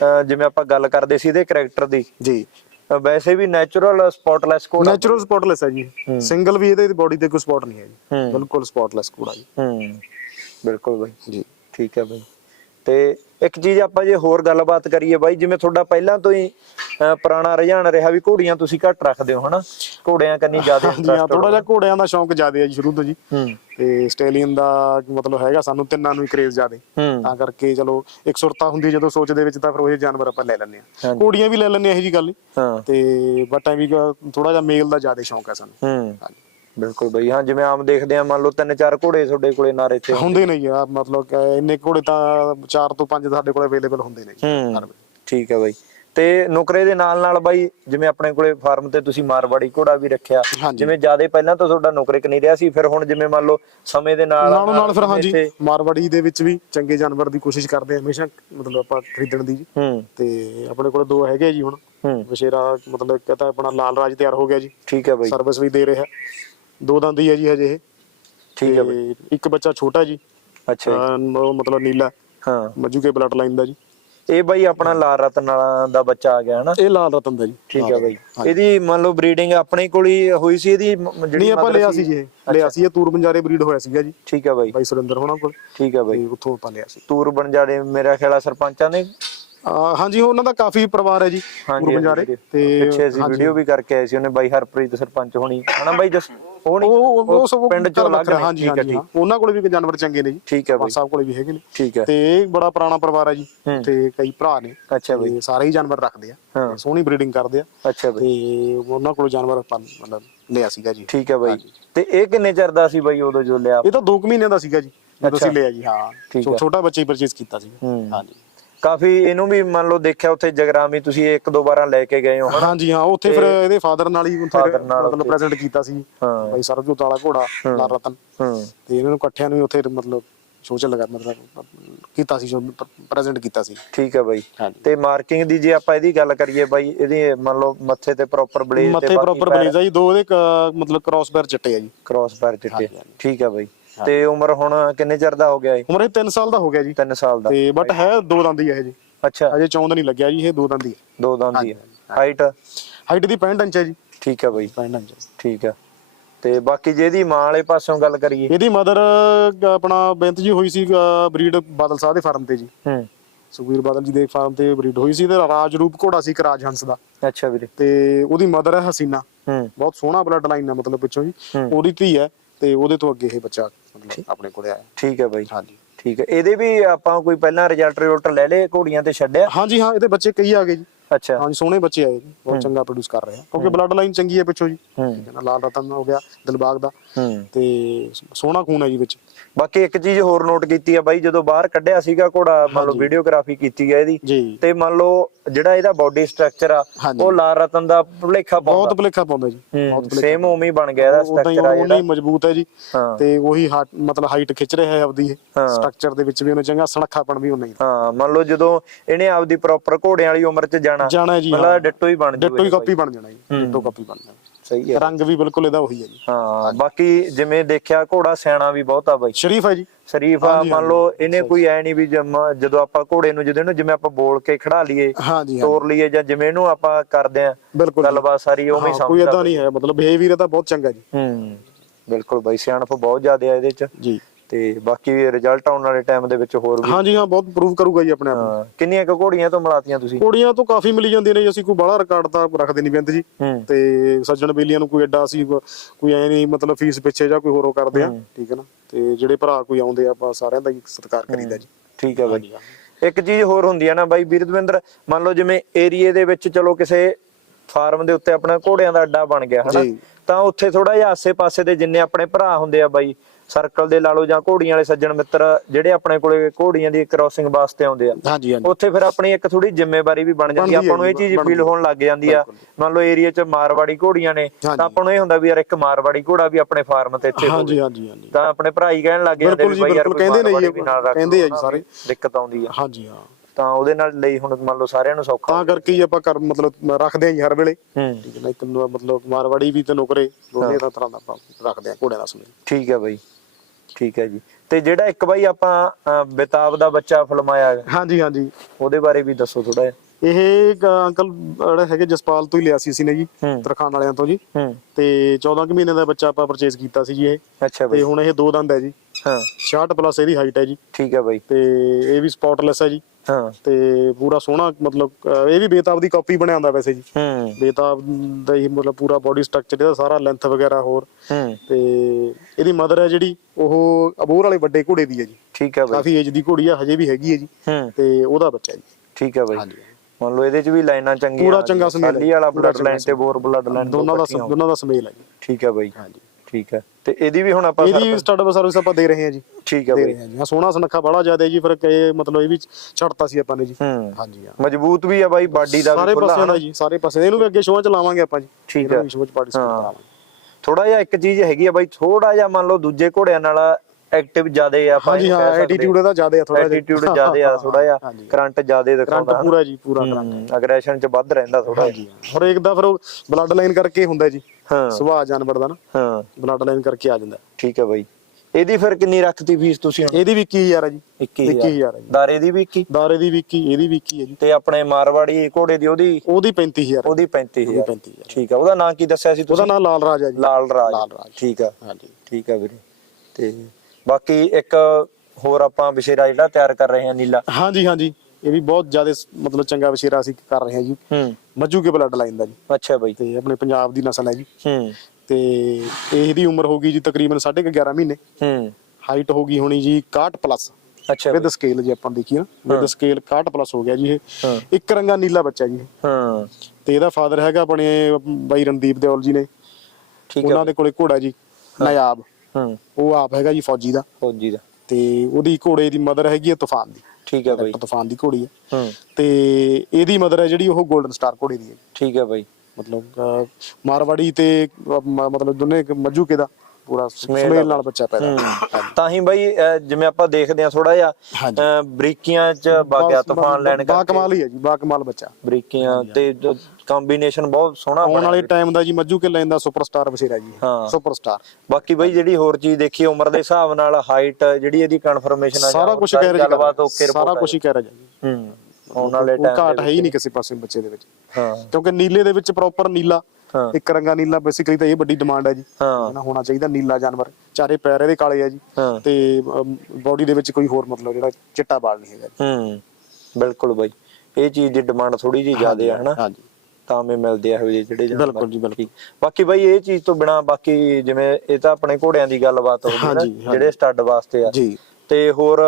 ਅਹ ਜਿਵੇਂ ਆਪਾਂ ਗੱਲ ਕਰਦੇ ਸੀ ਇਹਦੇ ਕੈਰੈਕਟਰ ਦੀ। ਜੀ। ਅਹ ਵੈਸੇ ਵੀ natural spotless code natural spotless ਹੈ ਜੀ। ਸਿੰਗਲ ਵੀ ਇਹਦੇ ਬੋਡੀ ਤੇ ਕੋਈ ਸਪੌਟ ਨਹੀਂ ਹੈ ਜੀ। ਹੂੰ। ਬਿਲਕੁਲ ਸਪੌਟਲੈਸ ਘੋੜਾ ਜੀ। ਹੂੰ। ਬਿਲਕੁਲ ਬਾਈ। ਜੀ। ਠੀਕ ਹੈ ਬਾਈ। ਤੇ ਇੱਕ ਚੀਜ਼ ਆਪਾਂ ਜੇ ਹੋਰ ਗੱਲਬਾਤ ਕਰੀਏ ਬਾਈ ਜਿਵੇਂ ਤੁਹਾਡਾ ਪਹਿਲਾਂ ਤੋਂ ਹੀ ਪੁਰਾਣਾ ਰੁਝਾਨ ਰਿਹਾ ਵੀ ਘੋੜੀਆਂ ਤੁਸੀਂ ਘੱਟ ਰੱਖਦੇ ਹੋ ਹਨਾ? ਘੋੜਿਆਂ ਕੰਨੀ ਜ਼ਿਆਦਾ ਇੰਟਰਸਟ ਥੋੜਾ ਜਿਹਾ ਘੋੜਿਆਂ ਦਾ ਸ਼ੌਂਕ ਜ਼ਿਆਦਾ ਹੈ ਜੀ ਸ਼ੁਰੂ ਤੋਂ ਜੀ। ਤੇ ਸਟੇਲੀਅਨ ਦਾ ਮਤਲਬ ਹੈਗਾ ਸਾਨੂੰ ਤਿੰਨਾਂ ਨੂੰ ਹੀ ਕਰੇਜ਼ ਜ਼ਿਆਦਾ। ਤਾਂ ਕਰਕੇ ਚਲੋ ਇੱਕ ਸੁਰਤਾ ਹੁੰਦੀ ਜਦੋਂ ਸੋਚ ਦੇ ਵਿੱਚ ਤਾਂ ਫਿਰ ਉਹ ਜਾਨਵਰ ਆਪਾਂ ਲੈ ਲੈਂਦੇ ਆ। ਘੋੜੀਆਂ ਵੀ ਲੈ ਲੈਂਦੇ ਆ ਇਹੋ ਜੀ ਗੱਲ ਤੇ ਬਟ ਐਵੇਂ ਥੋੜਾ ਜਿਹਾ ਮੇਲ ਦਾ ਜ਼ਿਆਦਾ ਸ਼ੌਂਕ ਹੈ ਸਾਨੂੰ। ਹਾਂਜੀ। ਬਿਲਕੁਲ ਬਈ ਹਾਂ ਜਿਵੇਂ ਆਮ ਦੇਖਦੇ ਆ ਮੰਨ ਲਓ ਤਿੰਨ ਚਾਰ ਘੋੜੇ ਤੁਹਾਡੇ ਕੋਲੇ ਨਾਰੇ ਤੇ ਹੁੰਦੇ ਨਹੀਂ ਆ ਮਤਲਬ ਕਿ ਇੰਨੇ ਘੋੜੇ ਤਾਂ 4 ਤੋਂ 5 ਸਾਡੇ ਕੋਲ ਅਵੇਲੇਬਲ ਹੁੰਦੇ ਨੇ ਹੂੰ। ਠੀਕ ਹੈ ਬਾਈ। ਤੇ ਨੁਕਰੇ ਦੇ ਨਾਲ ਨਾਲ ਬਾਈ ਜਿਵੇਂ ਆਪਣੇ ਕੋਲੇ ਫਾਰਮ ਤੇ ਤੁਸੀਂ ਮਾਰਵਾੜੀ ਘੋੜਾ ਵੀ ਰੱਖਿਆ। ਜਿਵੇਂ ਜ਼ਿਆਦਾ ਪਹਿਲਾਂ ਤਾਂ ਤੁਹਾਡਾ ਨੁਕਰੇ ਨਹੀਂ ਰਿਹਾ ਸੀ ਫਿਰ ਹੁਣ ਜਿਵੇਂ ਮੰਨ ਲਓ ਸਮੇਂ ਦੇ ਨਾਲ ਨਾਲੋਂ ਨਾਲ ਫਿਰ ਹਾਂਜੀ ਮਾਰਵਾੜੀ ਦੇ ਵਿੱਚ ਵੀ ਚੰਗੇ ਜਾਨਵਰ ਦੀ ਕੋਸ਼ਿਸ਼ ਕਰਦੇ ਆ ਹਮੇਸ਼ਾ ਮਤਲਬ ਆਪਾਂ ਖਰੀਦਣ ਦੀ ਤੇ ਆਪਣੇ ਕੋਲ ਦੋ ਹੈਗੇ ਜੀ ਹੁਣ ਵਸ਼ੇਰਾ ਮਤਲਬ ਇੱਕ ਤਾਂ ਆਪਣਾ ਲਾਲ ਰਾਜ ਤਿਆਰ ਹੋ ਗਿਆ ਜੀ। ਠੀਕ ਹੈ ਬਾਈ। ਸਰਵਿਸ ਵੀ ਦੇ ਰਿਹਾ। ਦੋ ਦੰਦ ਹੀ ਹੈ ਜੀ ਹਜੇ ਇਹ। ਠੀਕ ਹੈ ਬਾਈ। ਤੇ ਇੱਕ ਬੱਚਾ ਛੋਟਾ ਜੀ। ਅੱਛਾ ਜੀ। ਅਹ ਉਹ ਮਤਲਬ ਨੀਲਾ। ਹਾਂ। ਮੱਜੂ ਕੇ ਬਲੱਡ ਲਾਈਨ ਦਾ ਜੀ। ਇਹ ਬਾਈ ਆਪਣਾ ਲਾਲ ਰਤਨ ਵਾਲਾ ਦਾ ਬੱਚਾ ਆ ਗਿਆ ਹਨਾ? ਇਹ ਲਾਲ ਰਤਨ ਦਾ ਜੀ। ਠੀਕ ਹੈ ਬਾਈ। ਇਹਦੀ ਮੰਨ ਲਓ ਬਰੀਡਿੰਗ ਆਪਣੇ ਕੋਲ ਹੀ ਹੋਈ ਸੀ ਇਹਦੀ ਮ- ਜਿਹੜੀ ਨਹੀਂ ਆਪਾਂ mother ਲਿਆ ਸੀ? ਜੀ ਇਹ। ਲਿਆ ਸੀ ਇਹ ਤੂਰ ਬੰਜਾਰੇ ਬਰੀਡ ਹੋਇਆ ਸੀਗਾ ਜੀ। ਠੀਕ ਹੈ ਬਾਈ। ਬਾਈ ਸੁਰਿੰਦਰ ਹੋਣਾ ਕੋਲ। ਠੀਕ ਹੈ ਬਾਈ। ਤੇ ਉੱਥੋਂ ਆਪਾਂ ਲਿਆ ਸੀ। ਤੂਰ ਬਣਜਾੜੇ ਮੇਰਾ ਖਿਆਲ ਸਰਪੰਚਾਂ ਨੇ ਅਹ ਹਾਂਜੀ ਉਹਨਾਂ ਦਾ ਕਾਫੀ ਪਰਿਵਾਰ ਹੈ ਜੀ ਹਾਂਜੀ। ਤੇ ਪਿੱਛੇ ਅਸੀਂ ਵੀਡੀਓ ਵੀ ਕਰਕੇ ਆਏ ਸੀ ਉਹਨੇ ਬਾਈ ਹਰਪ੍ਰੀਤ ਸਰਪੰਚ ਹੋਣੀ। ਹਨਾ ਬਾਈ ਜਸ ਉਹ ਨਹੀਂ ਉਹ ਉਹ ਸਭ ਪਿੰਡ ਚੋਂ ਅਲੱਗ ਨੇ। ਹਾਂਜੀ ਠੀਕ ਹੈ ਹਾਂਜੀ ਹਾਂ। ਉਹਨਾਂ ਕੋਲ ਵੀ ਜਾਨਵਰ ਚੰਗੇ ਨੇ ਜੀ। ਠੀਕ ਹੈ ਬਾਈ। ਪੰਜ ਸਾਹਿਬ ਕੋਲੇ ਵੀ ਹੈਗੇ ਨੇ। ਠੀਕ ਹੈ। ਤੇ ਇਹ ਬੜਾ ਪੁਰਾਣਾ ਪਰਿਵਾਰ ਹੈ ਜੀ। ਹੂੰ। ਤੇ ਕਈ ਭਰਾ ਨੇ। ਅੱਛਾ ਬਾਈ। ਤੇ ਸਾਰੇ ਹੀ ਜਾਨਵਰ ਰੱਖਦੇ ਆ। ਹਾਂ। ਸੋਹਣੀ ਬਰੀਡਿੰਗ ਕਰਦੇ ਆ। ਅੱਛਾ ਬਾਈ। ਤੇ ਉਹਨਾਂ ਕੋਲ ਜਾਨਵਰ ਆਪਾਂ ਮਤਲਬ ਲਿਆ ਸੀਗਾ ਜੀ। ਠੀਕ ਹੈ ਬਾਈ। ਤੇ ਇਹ ਕਿੰਨੇ ਚਿਰ ਦਾ ਸੀ ਬਾਈ ਉਦੋਂ ਜੋ ਲਿਆ? ਇਹ ਤਾਂ 2 ਮਹੀਨਿਆਂ ਦਾ ਸੀਗਾ ਜੀ। ਜਦੋਂ ਅੱਛਾ। ਅਸੀਂ ਲਿਆ ਜੀ ਹਾਂ। ਠੀਕ ਛੋ- ਹੈ। ਛੋਟਾ ਬੱਚਾ ਹੀ ਪਰਚੇਸ ਕੀਤਾ ਸੀ ਹੂੰ। ਹਾਂਜੀ। ਕਾਫੀ ਇਹਨੂੰ ਵੀ ਮੰਨ ਲਓ ਦੇਖਿਆ ਉੱਥੇ ਜਗਰਾਮੀ ਤੁਸੀਂ ਇੱਕ ਦੋ ਵਾਰਾਂ ਲੈ ਕੇ ਗਏ ਹੋ ਹਾਂਜੀ ਹਾਂ ਉੱਥੇ ਫਿਰ ਇਹਦੇ ਫਾਦਰ ਨਾਲ ਹੀ ਮਤਲਬ। ਪ੍ਰੈਜ਼ੈਂਟ ਕੀਤਾ ਸੀ ਹਾਂ। ਭਾਈ ਸਰਬਜੋਤ ਵਾਲਾ ਘੋੜਾ ਲਾਲ ਰਤਨ। ਹੂੰ। ਤੇ ਇਹਨਾਂ ਨੂੰ ਇਕੱਠਿਆਂ ਨੂੰ ਉੱਥੇ ਮਤਲਬ ਸੋਚ ਲਗਾ ਮਤਲਬ ਕੀਤਾ ਸੀ ਪ੍ਰੈਜ਼ੈਂਟ ਕੀਤਾ ਸੀ। ਠੀਕ ਹੈ ਬਾਈ। ਤੇ ਮਾਰਕਿੰਗ ਦੀ ਜੇ ਆਪਾਂ ਇਹਦੀ ਗੱਲ ਕਰੀਏ ਬਾਈ ਇਹਦੀ ਮੰਨ ਲਓ ਮੱਥੇ ਤੇ ਪ੍ਰੋਪਰ ਬਲੇਡ ਤੇ ਮੱਥੇ ਪ੍ਰੋਪਰ ਬਲੇਜ਼ ਆ ਜੀ ਦੋ ਇਹਦੇ ਮਤਲਬ ਕ੍ਰਾਸ ਬੈਰ ਚਿੱਟੇ ਆ ਜੀ। ਕ੍ਰਾਸ ਬਾਰ ਚਿੱਟੇ। ਠੀਕ ਹੈ ਬਾਈ। ਤੇ ਉਮਰ ਹੁਣ ਕਿੰਨੇ ਚਿਰ ਦਾ ਹੋ ਗਿਆ ਇਹ ਉਮਰ ਇਹ 3 ਸਾਲ ਦਾ ਹੋ ਗਿਆ ਜੀ। 3 ਸਾਲ ਦਾ। ਤੇ ਬਟ ਹੈ ਦੋ ਦੰਦ ਹੀ ਹੈ ਜੀ। ਅੱਛਾ। ਅਜੇ ਚੌਂਦ ਨਹੀਂ ਲੱਗਿਆ ਜੀ ਇਹ ਦੋ ਦੰਦ ਹੀ ਹੈ ਦੋ ਦੰਦ ਦੀ ਹਾਈਟ ਹਾਈਟ ਦੀ 65 ਇੰਚ ਹੈ ਜੀ। ਠੀਕ ਹੈ ਬਾਈ। 65 ਇੰਚ ਠੀਕ ਹੈ ਤੇ ਬਾਕੀ ਜੇ ਇਹਦੀ ਮਾਂ ਵਾਲੇ ਪਾਸੋਂ ਗੱਲ ਕਰੀਏ। ਇਹਦੀ ਮਦਰ ਆਪਣਾ ਬੇਨਤ ਜੀ ਹੋਈ ਸੀ ਬਰੀਡ ਬਾਦਲ ਸਾਹਿਬ ਦੇ ਫਾਰਮ ਤੇ ਜੀ। ਹੂੰ। ਸੁਖਵੀਰ ਬਾਦਲ ਜੀ ਦੇ ਫਾਰਮ ਤੇ ਬਰੀਡ ਹੋਈ ਸੀ ਤੇ ਰਾਜ ਰੂਪ ਘੋੜਾ ਸੀ ਇੱਕ ਰਾਜ ਹੰਸ ਦਾ। ਅੱਛਾ ਵੀਰੇ। ਤੇ ਉਹਦੀ ਮਦਰ ਹੈ ਹਸੀਨਾ। ਹੂੰ। ਬਹੁਤ ਸੋਹਣਾ ਬਲੱਡ ਲਾਈਨ ਹੈ ਮਤਲਬ ਪਿੱਛੋਂ ਜੀ। ਉਹਦੀ ਧੀ ਹੈ। ਤੇ ਉਹਦੇ ਤੋਂ ਅੱਗੇ ਇਹ ਬੱਚਾ ਮਤਲਬ ਆਪਣੇ ਕੋਲੇ ਆਇਆ। ਠੀਕ ਹੈ ਬਾਈ। ਹਾਂਜੀ। ਠੀਕ ਹੈ। ਇਹਦੇ ਵੀ ਆਪਾਂ ਕੋਈ ਪਹਿਲਾਂ ਰਿਜ਼ਲਟ ਰਿਜ਼ਲਟ ਲੈ ਲਏ ਘੋੜੀਆਂ ਤੇ ਛੱਡਿਆ? ਹਾਂਜੀ ਹਾਂ ਇਹਦੇ ਬੱਚੇ ਕਈ ਆ ਗਏ ਜੀ। ਅੱਛਾ। ਹਾਂਜੀ ਸੋਹਣੇ ਬੱਚੇ ਆਏ ਜੀ ਬਹੁਤ ਚੰਗਾ ਪ੍ਰੋਡਿਊਸ ਕਰ ਰਹੇ ਆ। ਕਿਉਂਕਿ ਬਲੱਡ ਲਾਈਨ ਚੰਗੀ ਹੈ ਪਿੱਛੋਂ ਜੀ। ਲਾਲ ਰਤਨ ਹੋ ਗਿਆ ਦਿਲਬਾਗ ਦਾ। ਹੂੰ। ਤੇ ਸੋਹਣਾ ਖੂਨ ਹੈ ਜੀ ਵਿੱਚ। ਬਾਕੀ ਇੱਕ ਚੀਜ਼ ਹੋਰ ਨੋਟ ਕੀਤੀ ਆ ਬਾਈ ਜਦੋਂ ਬਾਹਰ ਕੱਢਿਆ ਸੀਗਾ ਘੋੜਾ ਮੰਨ ਲਓ ਵੀਡੀਓਗ੍ਰਾਫੀ ਕੀਤੀ ਹੈ ਇਹਦੀ ਤੇ ਮੰਨ ਲਓ ਜਿਹੜਾ ਇਹਦਾ ਬਾਡੀ ਸਟਰਕਚਰ ਆ। ਉਹ ਲਾਲ ਰਤਨ ਦਾ ਭੁਲੇਖਾ ਬਹੁਤ ਭੁਲੇਖਾ ਪਾਉਂਦਾ ਜੀ ਬਹੁਤ ਸੇਮ ਉਵੇਂ ਹੀ ਬਣ ਗਿਆ ਇਹਦਾ ਸਟਰਕਚਰ ਆ ਜਿਹੜਾ। ਮਜ਼ਬੂਤ ਹੈ ਜੀ। ਤੇ ਉਹੀ ਮਤਲਬ ਹਾਈਟ ਖਿੱਚ ਰਿਹਾ ਹੈ ਆਪਦੀ। ਸਟਰਕਚਰ ਦੇ ਵਿੱਚ ਵੀ ਉਹਨੇ ਚੰਗਾ ਸਣਖਾਪਣ ਵੀ ਉਹਨੇ ਹਾਂ ਮੰਨ ਲਓ ਜਦੋਂ ਇਹਨੇ ਆਪਦੀ ਪ੍ਰੋਪਰ ਘੋੜਿਆਂ ਵਾਲੀ ਉਮਰ 'ਚ ਜਾਣਾ ਮਤਲਬ ਡਿੱਟੋ ਹੀ ਬਣ ਜੂ ਡਿੱਟੋ ਹੀ ਕਾਪੀ ਬਣ ਜਾਣਾ ਜੀ ਡਿੱਟੋ ਕਾਪੀ ਬਣ ਜਾਣਾ। ਸਹੀ ਹੈ। ਰੰਗ ਵੀ ਬਿਲਕੁਲ ਇਹਦਾ ਉਹੀ ਹੈ ਜੀ। ਹਾਂ ਬਾਕੀ ਜਿਵੇਂ ਦੇਖਿਆ ਘੋੜਾ ਸਿਆਣਾ ਵੀ ਬਹੁਤ ਆ ਬਾਈ। ਸ਼ਰੀਫ ਹੈ ਜੀ। ਸ਼ਰੀਫ ਆ ਮੰਨ ਲਓ ਇਹਨੇ ਕੋਈ ਐ ਨਹੀਂ ਵੀ ਜਮ- ਜਦੋਂ ਆਪਾਂ ਘੋੜੇ ਨੂੰ ਜਦੋਂ ਇਹਨੂੰ ਜਿਵੇਂ ਆਪਾਂ ਬੋਲ ਕੇ ਖੜਾ ਲਈਏ ਹਾਂ ਤੋਰ ਲਈਏ ਜਾਂ ਜਿਵੇਂ ਇਹਨੂੰ ਆਪਾਂ ਕਰਦੇ ਆ। ਗੱਲਬਾਤ ਸਾਰੀ ਉਵੇਂ ਹੀ ਹਾਂ, ਕੋਈ ਸਮਝਦਾ ਇਦਾਂ ਨਹੀਂ ਹੈ ਮਤਲਬ ਬਿਹੇਵੀਅਰ ਤਾਂ ਬਹੁਤ ਚੰਗਾ ਜੀ। ਹੂੰ ਬਿਲਕੁਲ ਬਾਈ ਸਿਆਣਪ ਬਹੁਤ ਜ਼ਿਆਦਾ ਆ ਇਹਦੇ ਚ। ਜੀ। ਤੇ ਬਾਕੀ ਰਿਜ਼ਲਟ ਆਉਣ ਵਾਲੇ ਟਾਈਮ ਦੇ ਵਿੱਚ ਹੋਰ ਵੀ ਹਾਂਜੀ ਹਾਂ ਬਹੁਤ ਪ੍ਰੂਵ ਕਰੂਗਾ ਜੀ ਆਪਣੇ ਆਪ ਨੂੰ। ਹਾਂ, ਕਿੰਨੀਆਂ ਕੁ ਘੋੜੀਆਂ ਤੋਂ ਮਿਲਾਤੀਆਂ ਤੁਸੀਂ? ਕੁੜੀਆਂ ਤੋਂ ਕਾਫੀ ਮਿਲੀ ਜਾਂਦੀਆਂ ਨੇ ਜੀ ਅਸੀਂ ਕੋਈ ਬਾਹਲਾ ਰਿਕਾਰਡ ਤਾਂ ਰੱਖਦੇ ਨਹੀਂ ਬਿੰਦ ਜੀ। ਹੂੰ। ਤੇ ਸੱਜਣ ਬੇਲੀਆਂ ਨੂੰ ਕੋਈ ਐਡਾ ਅਸੀਂ ਕੋਈ ਐ ਨਹੀਂ ਮਤਲਬ ਫੀਸ ਪਿੱਛੇ ਜਾਂ ਕੋਈ ਹੋਰੋ ਕਰਦੇ ਆ ਠੀਕ ਹੈ ਨਾ? ਤੇ ਜਿਹੜੇ ਭਰਾ ਕੋਈ ਆਉਂਦੇ ਆ ਆਪਾਂ ਸਾਰਿਆਂ ਦਾ ਹੀ ਸਤਿਕਾਰ ਕਰੀਦਾ ਜੀ। ਠੀਕ ਆ ਬਾਈ। ਇੱਕ ਚੀਜ਼ ਹੋਰ ਹੁੰਦੀ ਆ ਨਾ ਬਾਈ ਵੀਰ ਦਵਿੰਦਰ ਮੰਨ ਲਓ ਜਿਵੇਂ ਏਰੀਏ ਦੇ ਵਿੱਚ ਚਲੋ ਕਿਸੇ ਫਾਰਮ ਦੇ ਉੱਤੇ ਆਪਣਾ ਘੋੜਿਆਂ ਦਾ ਅੱਡਾ ਬਣ ਗਿਆ ਹਨਾ? ਜੀ। ਤਾਂ ਉੱਥੇ ਥੋੜਾ ਜਿਹਾ ਆਸੇ-ਪਾਸੇ ਦੇ ਜਿੰਨੇ ਆਪਣੇ ਭਰਾ ਹੁੰਦੇ ਆ ਬਾਈ ਸਰਕਲ ਦੇ ਲਾ ਲਓ ਜਾਂ ਘੋੜੀਆਂ ਵਾਲੇ ਸੱਜਣ ਮਿੱਤਰ ਜਿਹੜੇ ਆਪਣੇ ਕੋਲੇ ਘੋੜੀਆਂ ਦੀ ਕ੍ਰਾਸਿੰਗ ਵਾਸਤੇ ਆਉਂਦੇ ਆ। ਹਾਂਜੀ ਹਾਂਜੀ। ਉੱਥੇ ਫਿਰ ਆਪਣੀ ਇੱਕ ਥੋੜੀ ਜ਼ਿੰਮੇਵਾਰੀ ਵੀ ਬਣ ਜਾਂਦੀ ਆ। ਆਪਾਂ ਨੂੰ ਇਹ ਚੀਜ਼ ਫੀਲ ਹੋਣ ਲੱਗ ਜਾਂਦੀ ਆ। ਮੰਨ ਲਓ ਏਰੀਆ 'ਚ ਮਾਰਵਾੜੀ ਘੋੜੀਆਂ ਨੇ। ਤਾਂ ਆਪਾਂ ਨੂੰ ਇਹ ਹੁੰਦਾ ਵੀ ਯਾਰ ਇੱਕ ਮਾਰਵਾੜੀ ਘੋੜਾ ਵੀ ਆਪਣੇ ਫਾਰਮ ਤੇ ਇੱਥੇ ਹਾਂਜੀ ਹਾਂਜੀ ਹਾਂਜੀ। ਤਾਂ ਆਪਣੇ ਭਰਾ ਹੀ ਕਹਿਣ ਲੱਗ ਜਾਂਦੇ ਵੀ ਬਾਈ ਯਾਰ ਕਹਿੰਦੇ ਨੇ ਜੀ, ਕਹਿੰਦੇ ਆ ਜੀ ਸਾਰੇ। ਦਿੱਕਤ ਆਉਂਦੀ ਆ। ਹਾਂਜੀ ਹਾਂ। ਤਾਂ ਉਹਦੇ ਨਾਲ ਲਈ ਹੁਣ ਮੰਨ ਲਓ ਸਾਰਿਆਂ ਨੂੰ ਸੌਖਾ ਤਾਂ ਕਰਕੇ ਹੀ ਆਪਾਂ ਕਰ ਮਤਲਬ ਰੱਖਦੇ ਆਂ ਜੀ ਹਰ ਵੇਲੇ। ਠੀਕ ਹੈ ਨਾ ਇੱਕ ਮਤਲਬ ਮਾਰਵਾੜੀ ਵੀ ਤੇ ਨੁਕਰੇ ਦੋਨੇ ਤਰ੍ਹਾਂ ਦਾ ਆਪਾਂ ਰੱਖਦੇ ਆਂ ਘੋੜਿਆਂ ਦਾ ਸਮੇਂ ਠੀਕ ਹੈ ਬਾਈ। ਠੀਕ ਹੈ ਜੀ। ਤੇ ਜਿਹੜਾ ਇੱਕ ਬਾਈ ਆਪਾਂ ਅਹ, ਬਿਤਾਬ ਦਾ ਬੱਚਾ ਫਿਲਮਾਇਆ ਹੈਗਾ, ਹਾਂਜੀ ਹਾਂਜੀ। ਉਹਦੇ ਬਾਰੇ ਵੀ ਦੱਸੋ ਥੋੜਾ ਜਿਹਾ। ਇਹ ਇੱਕ ਅੰਕਲ ਜਿਹੜੇ ਹੈਗੇ ਜਸਪਾਲ ਤੋਂ ਹੀ ਲਿਆ ਸੀ ਅਸੀਂ ਨੇ ਜੀ ਹੂੰ। ਤਰਖਾਨ ਵਾਲਿਆਂ ਤੋਂ ਜੀ। ਹੂੰ। ਤੇ 14 ਕੁ ਮਹੀਨੇ ਦਾ ਬੱਚਾ ਆਪਾਂ ਪਰਚੇਸ ਕੀਤਾ ਸੀ ਜੀ ਇਹ। ਅੱਛਾ ਤੇ ਬਾਈ। ਹੁਣ ਇਹ ਦੋ ਦੰਦ ਹੈ ਜੀ। ਹਾਂ। 66 ਪਲੱਸ ਇਹਦੀ ਹਾਈਟ ਹੈ ਜੀ। ਠੀਕ ਹੈ ਬਾਈ। ਤੇ ਇਹ ਵੀ ਸਪੌਟਲੈਸ ਹੈ ਜੀ। ਹਾਂ। ਤੇ ਪੂਰਾ ਸੋਹਣਾ ਮਤਲਬ ਅਹ ਇਹ ਵੀ ਬੇਤਾਬ ਦੀ ਕਾਪੀ ਬਣਿਆ ਹੁੰਦਾ ਵੈਸੇ ਜੀ। ਹੂੰ। ਬੇਤਾਬ ਦਾ ਹੀ ਮਤਲਬ ਪੂਰਾ ਬਾਡੀ ਸਟਰਕਚਰ ਇਹਦਾ ਸਾਰਾ ਲੈਂਥ ਵਗੈਰਾ ਹੋਰ। ਹੂੰ। ਤੇ ਇਹਦੀ ਮਦਰ ਹੈ ਜਿਹੜੀ ਉਹ ਅਬੋਰ ਵਾਲੇ ਵੱਡੇ ਘੋੜੇ ਦੀ ਹੈ ਜੀ। ਠੀਕ ਹੈ ਬਾਈ। ਕਾਫੀ ਏਜ ਦੀ ਘੋੜੀ ਆ ਹਜੇ ਵੀ ਹੈਗੀ ਹੈ ਜੀ। ਹੂੰ। ਤੇ ਉਹਦਾ ਬੱਚਾ ਜੀ। ਠੀਕ ਹੈ ਬਾਈ। ਹਾਂਜੀ। ਮੰਨ ਲਓ ਇਹਦੇ ਚ ਵੀ ਲਾਈਨਾਂ ਚੰਗੀਆਂ ਪੂਰਾ ਚੰਗਾ ਸਮੇਲ ਹੈ। ਸਾਲੀ ਵਾਲਾ ਪੂਰਾ ਬਲੱਡ ਲਾਈਨ ਤੇ ਬੋਰ ਬਲੱਡ ਲਾਈਨ ਦੋਨਾਂ ਦਾ ਦੋਨਾਂ ਦਾ ਸਮੇਲ ਹੈ ਜੀ। ਠੀਕ ਹੈ ਬਾਈ। ਹਾਂਜੀ। ਠੀਕ ਹੈ। ਤੇ ਇਹਦੀ ਵੀ ਹੁਣ ਆਪਾਂ ਇਹਦੀ ਸਰਵਿਸ- ਸਟਾਰਟ ਸਰਵਿਸ ਆਪਾਂ ਦੇ ਰਹੇ ਹਾਂ ਜੀ। ਠੀਕ ਹੈ ਬਾਈ। ਹਾਂ ਜੀ। ਹਾਂ ਸੋਹਣਾ ਸੁਨੱਖਾ ਬੜਾ ਜ਼ਿਆਦਾ ਹੈ ਜੀ ਫਿਰ ਇਹ ਮਤਲਬ ਇਹ ਵੀ ਛੱਡਤਾ ਸੀ ਆਪਾਂ ਨੇ ਜੀ। ਹੂੰ। ਹਾਂਜੀ ਹਾਂ। ਮਜ਼ਬੂਤ ਵੀ ਆ ਬਾਈ ਬਾਡੀ ਦਾ ਵੀ ਸਾਰੇ ਖੁੱਲਾ ਹਨਾ। ਜੀ ਸਾਰੇ ਪਾਸੇ ਇਹਨੂੰ ਵੀ ਅੱਗੇ ਸ਼ੋਅ ਚ ਲਾਵਾਂਗੇ ਆਪਾਂ ਜੀ। ਠੀਕ ਹੈ। ਸ਼ੋਅ ਚ ਪਾਰਟਿਸਿਪੇਟ ਹਾਂ। ਕਰਾਵਾਂਗੇ। ਥੋੜਾ ਜਿਹਾ ਇੱਕ ਚੀਜ਼ ਹੈਗੀ ਆ ਬਾਈ ਥੋੜਾ ਜਿਹਾ ਮੰਨ ਲਓ ਦੂਜੇ ਘੋੜਿਆਂ ਨਾਲ ਐਕਟਿਵ ਜ਼ਿਆਦੇ ਆ ਹਾਂਜੀ ਹਾਂ ਐਟੀਟਿਊਡ ਇਹਦਾ ਜ਼ਿਆਦਾ ਹੈ ਥੋੜਾ ਜਿਹਾ। ਐਟੀਟਿਊਡ ਜ਼ਿਆਦੇ ਆ ਥੋੜਾ ਜਿਹਾ। ਕਰੰਟ ਜ਼ਿਆਦੇ ਕਰੰਟ ਦਿਖਾਉਂਦਾ ਪੂਰਾ ਜੀ ਪੂਰਾ ਕਰੰਟ। ਅਗਰੈਸ਼ਨ ਚ ਵੱਧ ਰਹਿੰਦਾ ਥੋੜਾ ਹਾਂਜੀ ਹਰ ਇੱਕ ਦਾ ਫਿਰ ਬਲੱਡ ਲਾਈਨ ਕਰਕੇ ਹੁੰਦਾ ਜੀ। ਹਾਂ। ਸੁਭਾਅ ਜਾਨਵਰ ਦਾ ਨਾ ਹਾਂ। ਬਲੱਡ ਲਾਈਨ ਕਰਕੇ ਆ ਜਾਂਦਾ। ਠੀਕ ਹੈ ਬਾਈ। ਇਹਦੀ ਫਿਰ ਕਿੰਨੀ ਰੱਖਤੀ ਫੀਸ ਤੁਸੀਂ ਹੁਣ? ਇਹਦੀ ਵੀ 21000 ਹੈ ਜੀ। 21000 21000 ਹੈ ਜੀ। ਦਾਰੇ ਦੀ ਵੀ 21 ਦਾਰੇ ਦੀ ਵੀ 21 ਇਹਦੀ ਵੀ 21 ਹੈ ਜੀ। ਤੇ ਆਪਣੇ ਮਾਰਵਾੜੀ ਘੋੜੇ ਦੀ ਉਹਦੀ? ਉਹਦੀ 35000 ਉਹਦੀ 35000 35000 ਠੀਕ ਆ ਉਹਦਾ ਨਾਂ ਕੀ ਦੱਸਿਆ ਸੀ ਉਹਦਾ ਤੁਸੀਂ? ਨਾਮ ਲਾਲ ਰਾਜ ਹੈ ਜੀ। ਲਾਲ ਰਾਜ। ਲਾਲ ਰਾਜ। ਠੀਕ ਆ। ਹਾਂਜੀ। ਠੀਕ ਆ ਵੀਰੇ। ਤੇ ਬਾਕੀ ਇੱਕ ਹੋਰ ਆਪਾਂ ਵਿਸ਼ੇਰਾ ਜਿਹੜਾ ਤਿਆਰ ਕਰ ਰਹੇ ਹਾਂ ਨੀਲਾ। ਹਾਂਜੀ ਹਾਂਜੀ। ਇਹ ਵੀ ਬਹੁਤ ਜ਼ਿਆਦਾ ਮਤਲਬ ਚੰਗਾ ਵਸ਼ੇਰਾ ਅਸੀਂ ਕਰ ਰਹੇ ਹਾਂ ਜੀ। ਹੂੰ। ਮੱਜੂ ਕੇ ਬਲੱਡ ਲਾਈਨ ਦਾ ਜੀ। ਅੱਛਾ ਬਾਈ। ਤੇ ਆਪਣੇ ਪੰਜਾਬ ਦੀ ਨਸਲ ਹੈ ਜੀ। ਹੂੰ। ਤੇ ਇਹਦੀ ਉਮਰ ਹੋਗੀ ਜੀ ਤਕਰੀਬਨ 11.5 ਮਹੀਨੇ। ਹੂੰ। ਹਾਈਟ ਹੋਗੀ ਹੋਣੀ ਜੀ 61 ਪਲੱਸ ਅੱਛਾ ਵਿਦ। ਸਕੇਲ ਜੇ ਆਪਾਂ ਦੇਖੀਏ ਨਾ ਵਿਦ ਸਕੇਲ 61 ਪਲੱਸ ਹੋ ਗਿਆ ਜੀ ਇਹ। ਹਾਂ। ਇੱਕ ਰੰਗਾ ਨੀਲਾ ਬੱਚਾ ਜੀ। ਹਾਂ। ਤੇ ਇਹਦਾ ਫਾਦਰ ਹੈਗਾ ਆਪਣੇ ਬਾਈ ਰਣਦੀਪ ਦਿਓਲ ਜੀ ਨੇ। ਠੀਕ ਉਹਨਾਂ ਆ ਦੇ ਕੋਲੇ ਘੋੜਾ ਜੀ ਨਾਇਆਬ। ਹੂੰ। ਉਹ ਆਪ ਹੈਗਾ ਜੀ ਫੌਜੀ ਦਾ। ਫੌਜੀ ਦਾ। ਤੇ ਉਹਦੀ ਘੋੜੇ ਦੀ ਮਦਰ ਹੈਗੀ ਹੈ ਤੂਫਾਨ ਦੀ। ਠੀਕ ਆ ਬਾਈ। ਤੂਫਾਨ ਦੀ ਘੋੜੀ ਹੈ। ਹੂੰ। ਤੇ ਇਹਦੀ ਮਦਰ ਹੈ ਜਿਹੜੀ ਉਹ 골ਡਨ ਸਟਾਰ ਘੋੜੀ ਦੀ ਹੈ। ਠੀਕ ਆ ਬਾਈ। ਮਤਲਬ ਮਾਰਵਾੜੀ ਤੇ ਮਤਲਬ ਦੋਨੇ ਮੱਜੂਕੇ ਦਾ ਪੂਰਾ ਸਮੇਲ ਨਾਲ ਬੱਚਾ ਪੈਦਾ। ਹੂੰ। ਤਾਂ ਹੀ ਬਾਈ ਜਿਵੇਂ ਆਪਾਂ ਦੇਖਦੇ ਆ ਥੋੜਾ ਜਿਹਾ ਬਰੀਕੀਆਂ ਚ ਬਾਗਿਆ ਤੂਫਾਨ ਲੈਣ ਬਾ ਕਰਕੇ। ਕਮਾਲ ਹੀ ਹੈ ਜੀ ਬਾ ਕਮਾਲ ਬੱਚਾ। ਬਰੀਕੀਆਂ ਤੇ ਕੰਬੀਨੇਸ਼ਨ ਬਹੁਤ ਸੋਹਣਾ ਆਉਣ ਵਾਲੇ ਟਾਈਮ ਦਾ ਜੀ ਮੱਜੂਕੇ ਲਾਈਨ ਦਾ ਸੁਪਰਸਟਾਰ ਬਸੇਰਾ ਜੀ। ਹਾਂ। ਸੁਪਰਸਟਾਰ ਬਾਕੀ ਬਈ ਜਿਹੜੀ ਹੋਰ ਚੀਜ਼ ਦੇਖੀ ਉਮਰ ਦੇ ਹਿਸਾਬ ਨਾਲ ਹਾਈਟ ਜਿਹੜੀ ਇਹਦੀ ਕਨਫਰਮੇਸ਼ਨ ਆ ਸਾਰਾ ਕੁਝ ਕਹਿ ਰਿਹਾ ਗੱਲਬਾਤ ਓਕੇ ਜੀ ਸਾਰਾ ਕੁਝ ਹੀ ਕਹਿ ਰਿਹਾ ਜੀ। ਹੂੰ ਆਉਣ ਵਾਲੇ ਟਾਈਮ ਘਾਟ ਹੈ ਹੀ ਨਹੀਂ ਕਿਸੇ ਪਾਸੇ ਬੱਚੇ ਦੇ ਵਿੱਚ। ਹਾਂ। ਕਿਉਂਕਿ ਨੀਲੇ ਦੇ ਵਿੱਚ ਪ੍ਰੋਪਰ ਨੀਲਾ। ਇੱਕ ਰੰਗਾ ਨੀਲਾ ਬੇਸਿਕਲੀ ਤਾਂ ਇਹ ਵੱਡੀ ਡਿਮਾਂਡ ਹੈ ਜੀ। ਹਾਂ। ਹੋਣਾ ਚਾਹੀਦਾ ਨੀਲਾ ਜਾਨਵਰ। ਚਾਰੇ ਪੈਰ ਇਹਦੇ ਕਾਲੇ ਆ ਜੀ। ਤੇ ਬਾਡੀ ਦੇ ਵਿੱਚ ਕੋਈ ਹੋਰ ਮਤਲਬ ਜਿਹੜਾ ਚਿੱਟਾ ਬਾਲ ਨਹੀਂ ਹੈਗਾ ਜੀ। ਹੂੰ ਬਿਲਕੁਲ ਬਾਈ। ਇਹ ਚੀਜ਼ ਦੀ ਡਿਮਾਂਡ ਥੋੜੀ ਜਿਹੀ ਜ਼ਿਆਦਾ ਹੈ ਹਨਾ ਹਾਂਜੀ। ਤਾਂ ਮੇ ਮਿਲਦੇ ਆ ਇਹੋ ਜਿਹੇ ਜਿਹੜੇ ਜਾਨਵਰ। ਬਿਲਕੁਲ ਜੀ, ਬਿਲਕੁਲ। ਬਾਕੀ ਬਾਈ ਇਹ ਚੀਜ਼ ਤੋਂ ਬਿਨਾ ਬਾਕੀ ਜਿਵੇਂ ਇਹ ਤਾਂ ਆਪਣੇ ਘੋੜਿਆਂ ਦੀ ਗੱਲਬਾਤ ਹੋ ਗਈ ਨਾ। ਜਿਹੜੇ ਸਟੱਡ ਵਾਸਤੇ ਆ ਜੀ ਤੇ ਹੋਰ